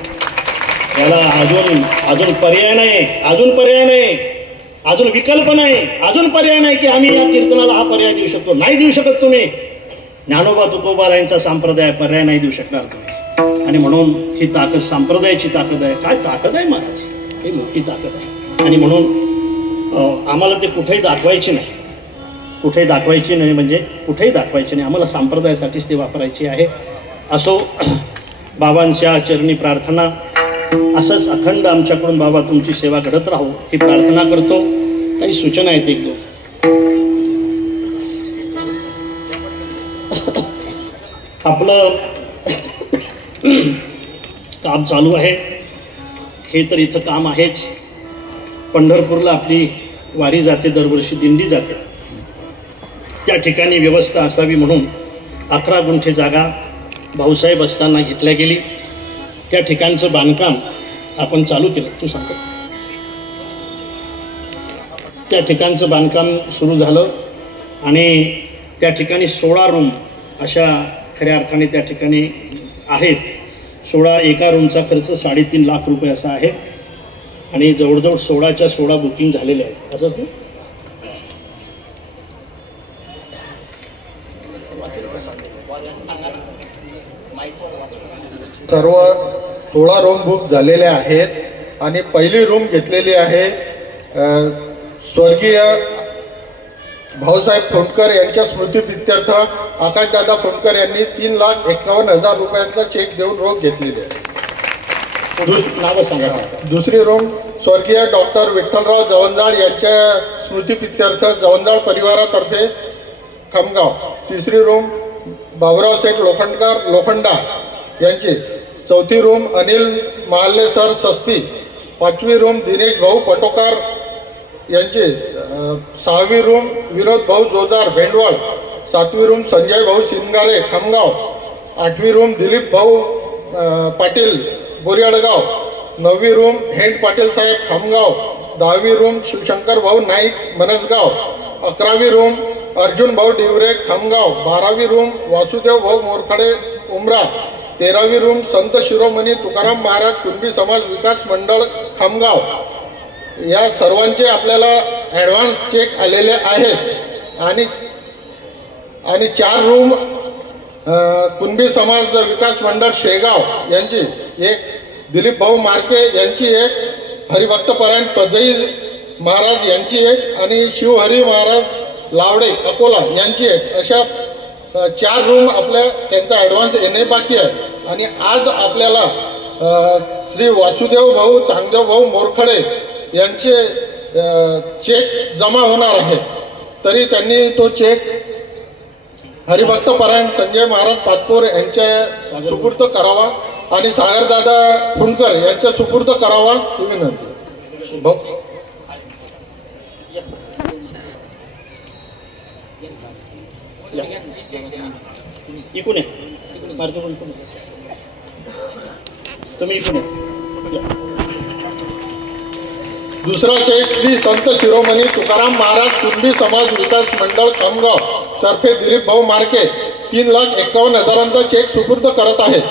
याला अजून पर्याय नाही, अजून विकल्प नाही, अजून पर्याय नाही की आम्ही या कीर्तनाला हा पर्याय देऊ शकतो. नाही देऊ शकत तुम्ही. ज्ञानोबा तुकोबारायांचा संप्रदाय पर्याय नाही देऊ शकणार तुम्ही. आणि म्हणून ही ताकद संप्रदायाची ताकद आहे. काय ताकद आहे महाराज, ही मोठी ताकद आहे. आणि म्हणून आम्हाला ते कुठेही दाखवायची नाही, आम्हाला संप्रदायासाठीच ते वापरायची आहे. असो, बाबांच्या चरणी प्रार्थना. असंच अखंड आमच्याकडून बाबा तुमची सेवा घडत राहू ही प्रार्थना करतो. काही सूचना आहेत एक दोन. आपलं काम चालू आहे, हे तर इथं काम आहेच. पंढरपूरला आपली वारी जाते, दरवर्षी दिंडी जाते. त्या ठिकाणी व्यवस्था असावी म्हणून 11 गुंठे जागा भाऊसाहेब असताना घेतल्या गेली. त्या ठिकाणचं बांधकाम आपण चालू केलं. तू सांगतो त्या ठिकाणचं बांधकाम सुरू झालं आणि त्या ठिकाणी 16 रूम अशा खऱ्या अर्थाने त्या ठिकाणी आहेत. 16 एका रूमचा खर्च 3.5 लाख रुपये असा आहे आणि जवळजवळ 16च्या 16 बुकिंग झालेले आहेत. असंच ना? सर्व 16 रूम बुक झालेले आहेत आणि पहिली रूम घेतलेली आहे स्वर्गीय भाऊसाहेब फोंडकर यांच्या स्मृतिप्रित्यर्थ आकाशदादा फोंडकर यांनी 3,51,000 रुपयांचा चेक देऊन रोख घेतलेली आहे. दुसरी रूम स्वर्गीय डॉक्टर विठ्ठलराव जवंजाळ यांच्या स्मृतिप्रित्यर्थ जवंजाळ परिवारातर्फे खामगाव. तिसरी रूम बाबुराव शेठ लोखंडा यांची. चौथी रूम अनिल महाले सर सस्ती. पाचवी रूम दिनेश भाऊ पटोकार यांची. सहावी रूम विनोद भाऊ जोजार भेंडवळ. सातवी रूम संजय भाऊ शिंगारे खामगाव. आठवी रूम दिलीप भाऊ पाटील बोरियाडगाव. नववी रूम हेड पाटील साहेब खामगाव. 10वी रूम शिवशंकर भाऊ नाईक मनसगाव. 11वी रूम अर्जुन भाऊ डिवरे खामगाव. 12वी रूम वासुदेव भाऊ मोरखडे उमरा. 13वी रूम संत शिरोमणी तुकाराम महाराज कुणबी समाज विकास मंडळ खामगाव. या सर्वांचे आपल्याला ॲडव्हान्स चेक आलेले आहेत आणि 4 रूम कुणबी समाज विकास मंडळ शेगाव यांची एक. दिलीप भाऊ मार्के यांची एक. हरिभक्तपरायण पजई महाराज यांची एक आणि शिवहरी महाराज लावडे अकोला यांची एक. अशा 4 रूम आपल्या त्यांचा ॲडव्हान्स येणे बाकी आहे. आणि आज आपल्याला श्री वासुदेव भाऊ चांगदेव भाऊ मोरखडे यांचे चेक जमा होणार आहे. तरी त्यांनी तो चेक हरिभक्तपरायण संजय महाराज पाटपोर यांच्या सुपूर्द करावा आणि सागरदादा फुंडकर यांच्या सुपूर्द करावा ही विनंती. इकडून तुम्ही इकडून. दुसरा चेक श्री संत शिरोमणी तुकाराम महाराज कुणबी समाज विकास मंडळ खामगाव तर्फे दिलीप भाऊ मार्के 3,51,000चा चेक सुपूर्द करत आहेत.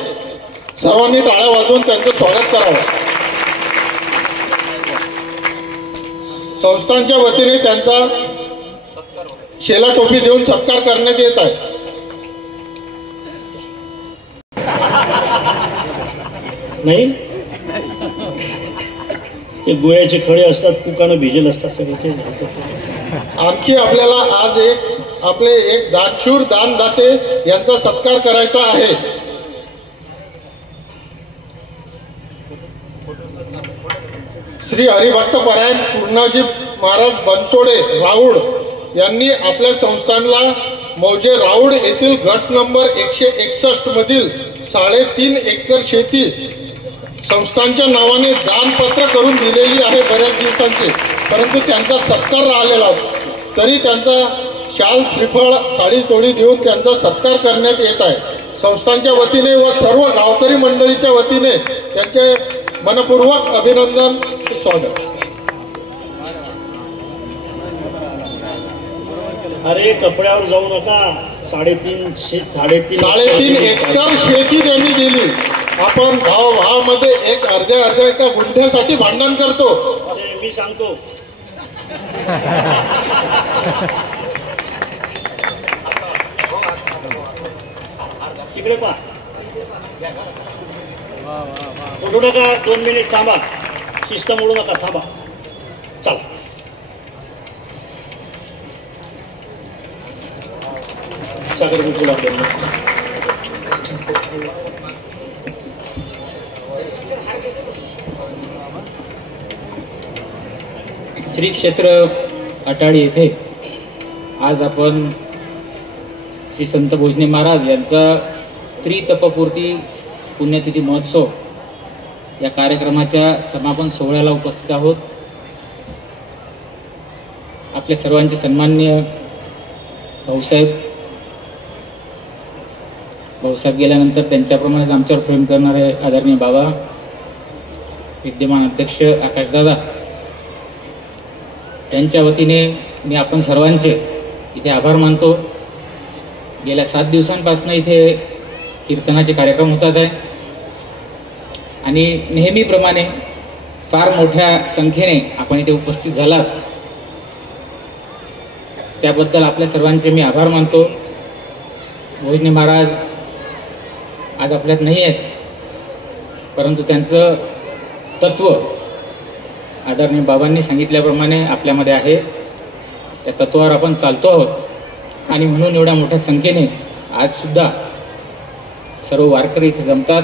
सर्वांनी टाळ्या वाजवून त्यांचं स्वागत करावं. संस्थांच्या वतीने त्यांचा शेला टोपी देऊन सत्कार करण्यात येत आहे. नाही ते गोळ्याचे खडे असतात, कुकानं भिजेल असतात सगळे. आणखी आपल्याला आज आपले एक दानशूर दानदाते यांचा सत्कार करायचा आहे. श्री हरिभक्तपरायण पूर्णाजी महाराज बनसोडे राऊड यांनी आपल्या संस्थानला मौजे राऊड येथील गट नंबर 161 मधील 3.5 एकर शेती संस्थांच्या नावाने दानपत्र करून दिलेली आहे बऱ्याच दिवसांची. परंतु त्यांचा सत्कार राहिलेला तरी त्यांचा शाल श्रीफळ साडी चोळी देऊन त्यांचा सत्कार करण्यात येत आहे. संस्थांच्या वतीने व सर्व गावकरी मंडळीच्या वतीने त्यांचे मनपूर्वक अभिनंदन स्वागत. अरे कपड्यावर जाऊ नका. 3.5 एकर शेती त्यांनी दिली. आपण भावामध्ये एक अर्ध्या एका गुंठ्यासाठी भांडण करतो. अरे मी सांगतो इकडे पहा. उठू नका. 2 मिनिट थांबा. शिस्त मोडू नका. थांबा. चला. सागर बिलकुल आपल्याला श्री क्षेत्र अटाळी येथे आज आपण श्री संत भोजने महाराज यांचा त्रितपपूर्ती पुण्यतिथी महोत्सव या कार्यक्रमाच्या समापन सोहळ्याला उपस्थित आहोत. आपले सर्वांचे सन्माननीय भाऊसाहेब भाऊसाहेब गेल्यानंतर त्यांच्याप्रमाणेच आमच्यावर प्रेम करणारे आदरणीय बाबा, विद्यमान अध्यक्ष आकाशदादा, त्यांच्या वतीने मी आपण सर्वांचे इथे आभार मानतो. गेल्या 7 दिवसांपासून इथे कीर्तनाचे कार्यक्रम होतात आहे आणि नेहमीप्रमाणे फार मोठ्या संख्येने आपण इथे उपस्थित झालात, त्याबद्दल आपल्या सर्वांचे मी आभार मानतो. भोजने महाराज आज आपल्यात नाही आहेत, परंतु त्यांचं तत्व आदरणीय बाबांनी सांगितल्याप्रमाणे आपल्यामध्ये आहे. त्या तत्वावर आपण चालतो आहोत आणि म्हणून एवढ्या मोठ्या संख्येने आजसुद्धा सर्व वारकरी इथे जमतात.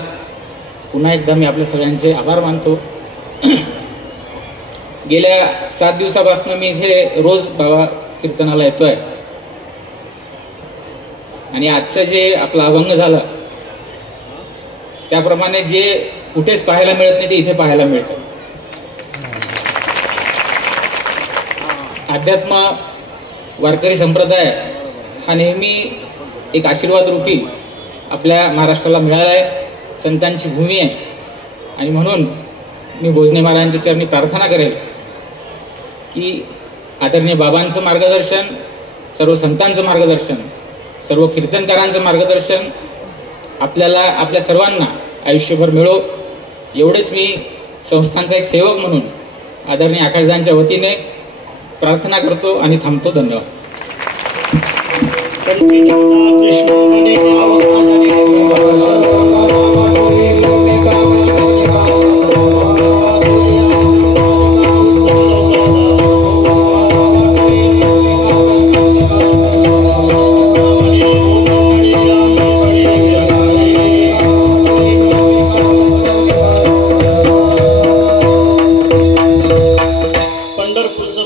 पुन्हा एकदा मी आपल्या सगळ्यांचे आभार मानतो. गेल्या 7 दिवसापासून मी इथे रोज बाबा कीर्तनाला येतोय आणि आजचं जे आपला अभंग झाला त्याप्रमाणे जे कुठेच पाहायला मिळत नाही ते इथे पाहायला मिळतं. अध्यात्म वारकरी संप्रदाय हा नेहमी एक आशीर्वाद रूपी आपल्या महाराष्ट्राला मिळाला आहे, संतांची भूमी आहे आणि म्हणून मी भोजने महाराजांच्या चरणी प्रार्थना करेल की आदरणीय बाबांचं मार्गदर्शन, सर्व संतांचं मार्गदर्शन, सर्व कीर्तनकारांचं मार्गदर्शन आपल्याला, आपल्या सर्वांना आयुष्यभर मिळो, एवढेच मी संस्थांचा एक सेवक म्हणून आदरणीय आकाशदादांच्या वतीने प्रार्थना करतो आणि थांबतो. धन्यवाद.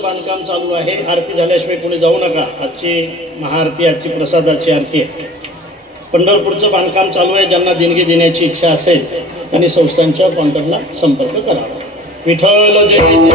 बांधकाम चालू आहे. आरती झाल्याशिवाय कोणी जाऊ नका. आजची महाआरती, आजची प्रसादाची आरती आहे. पंढरपूरचं बांधकाम चालू आहे. ज्यांना देणगी देण्याची इच्छा असेल त्यांनी संस्थांच्या कॉन्टॅक्टला संपर्क करावा. विठ्ठल जय जय.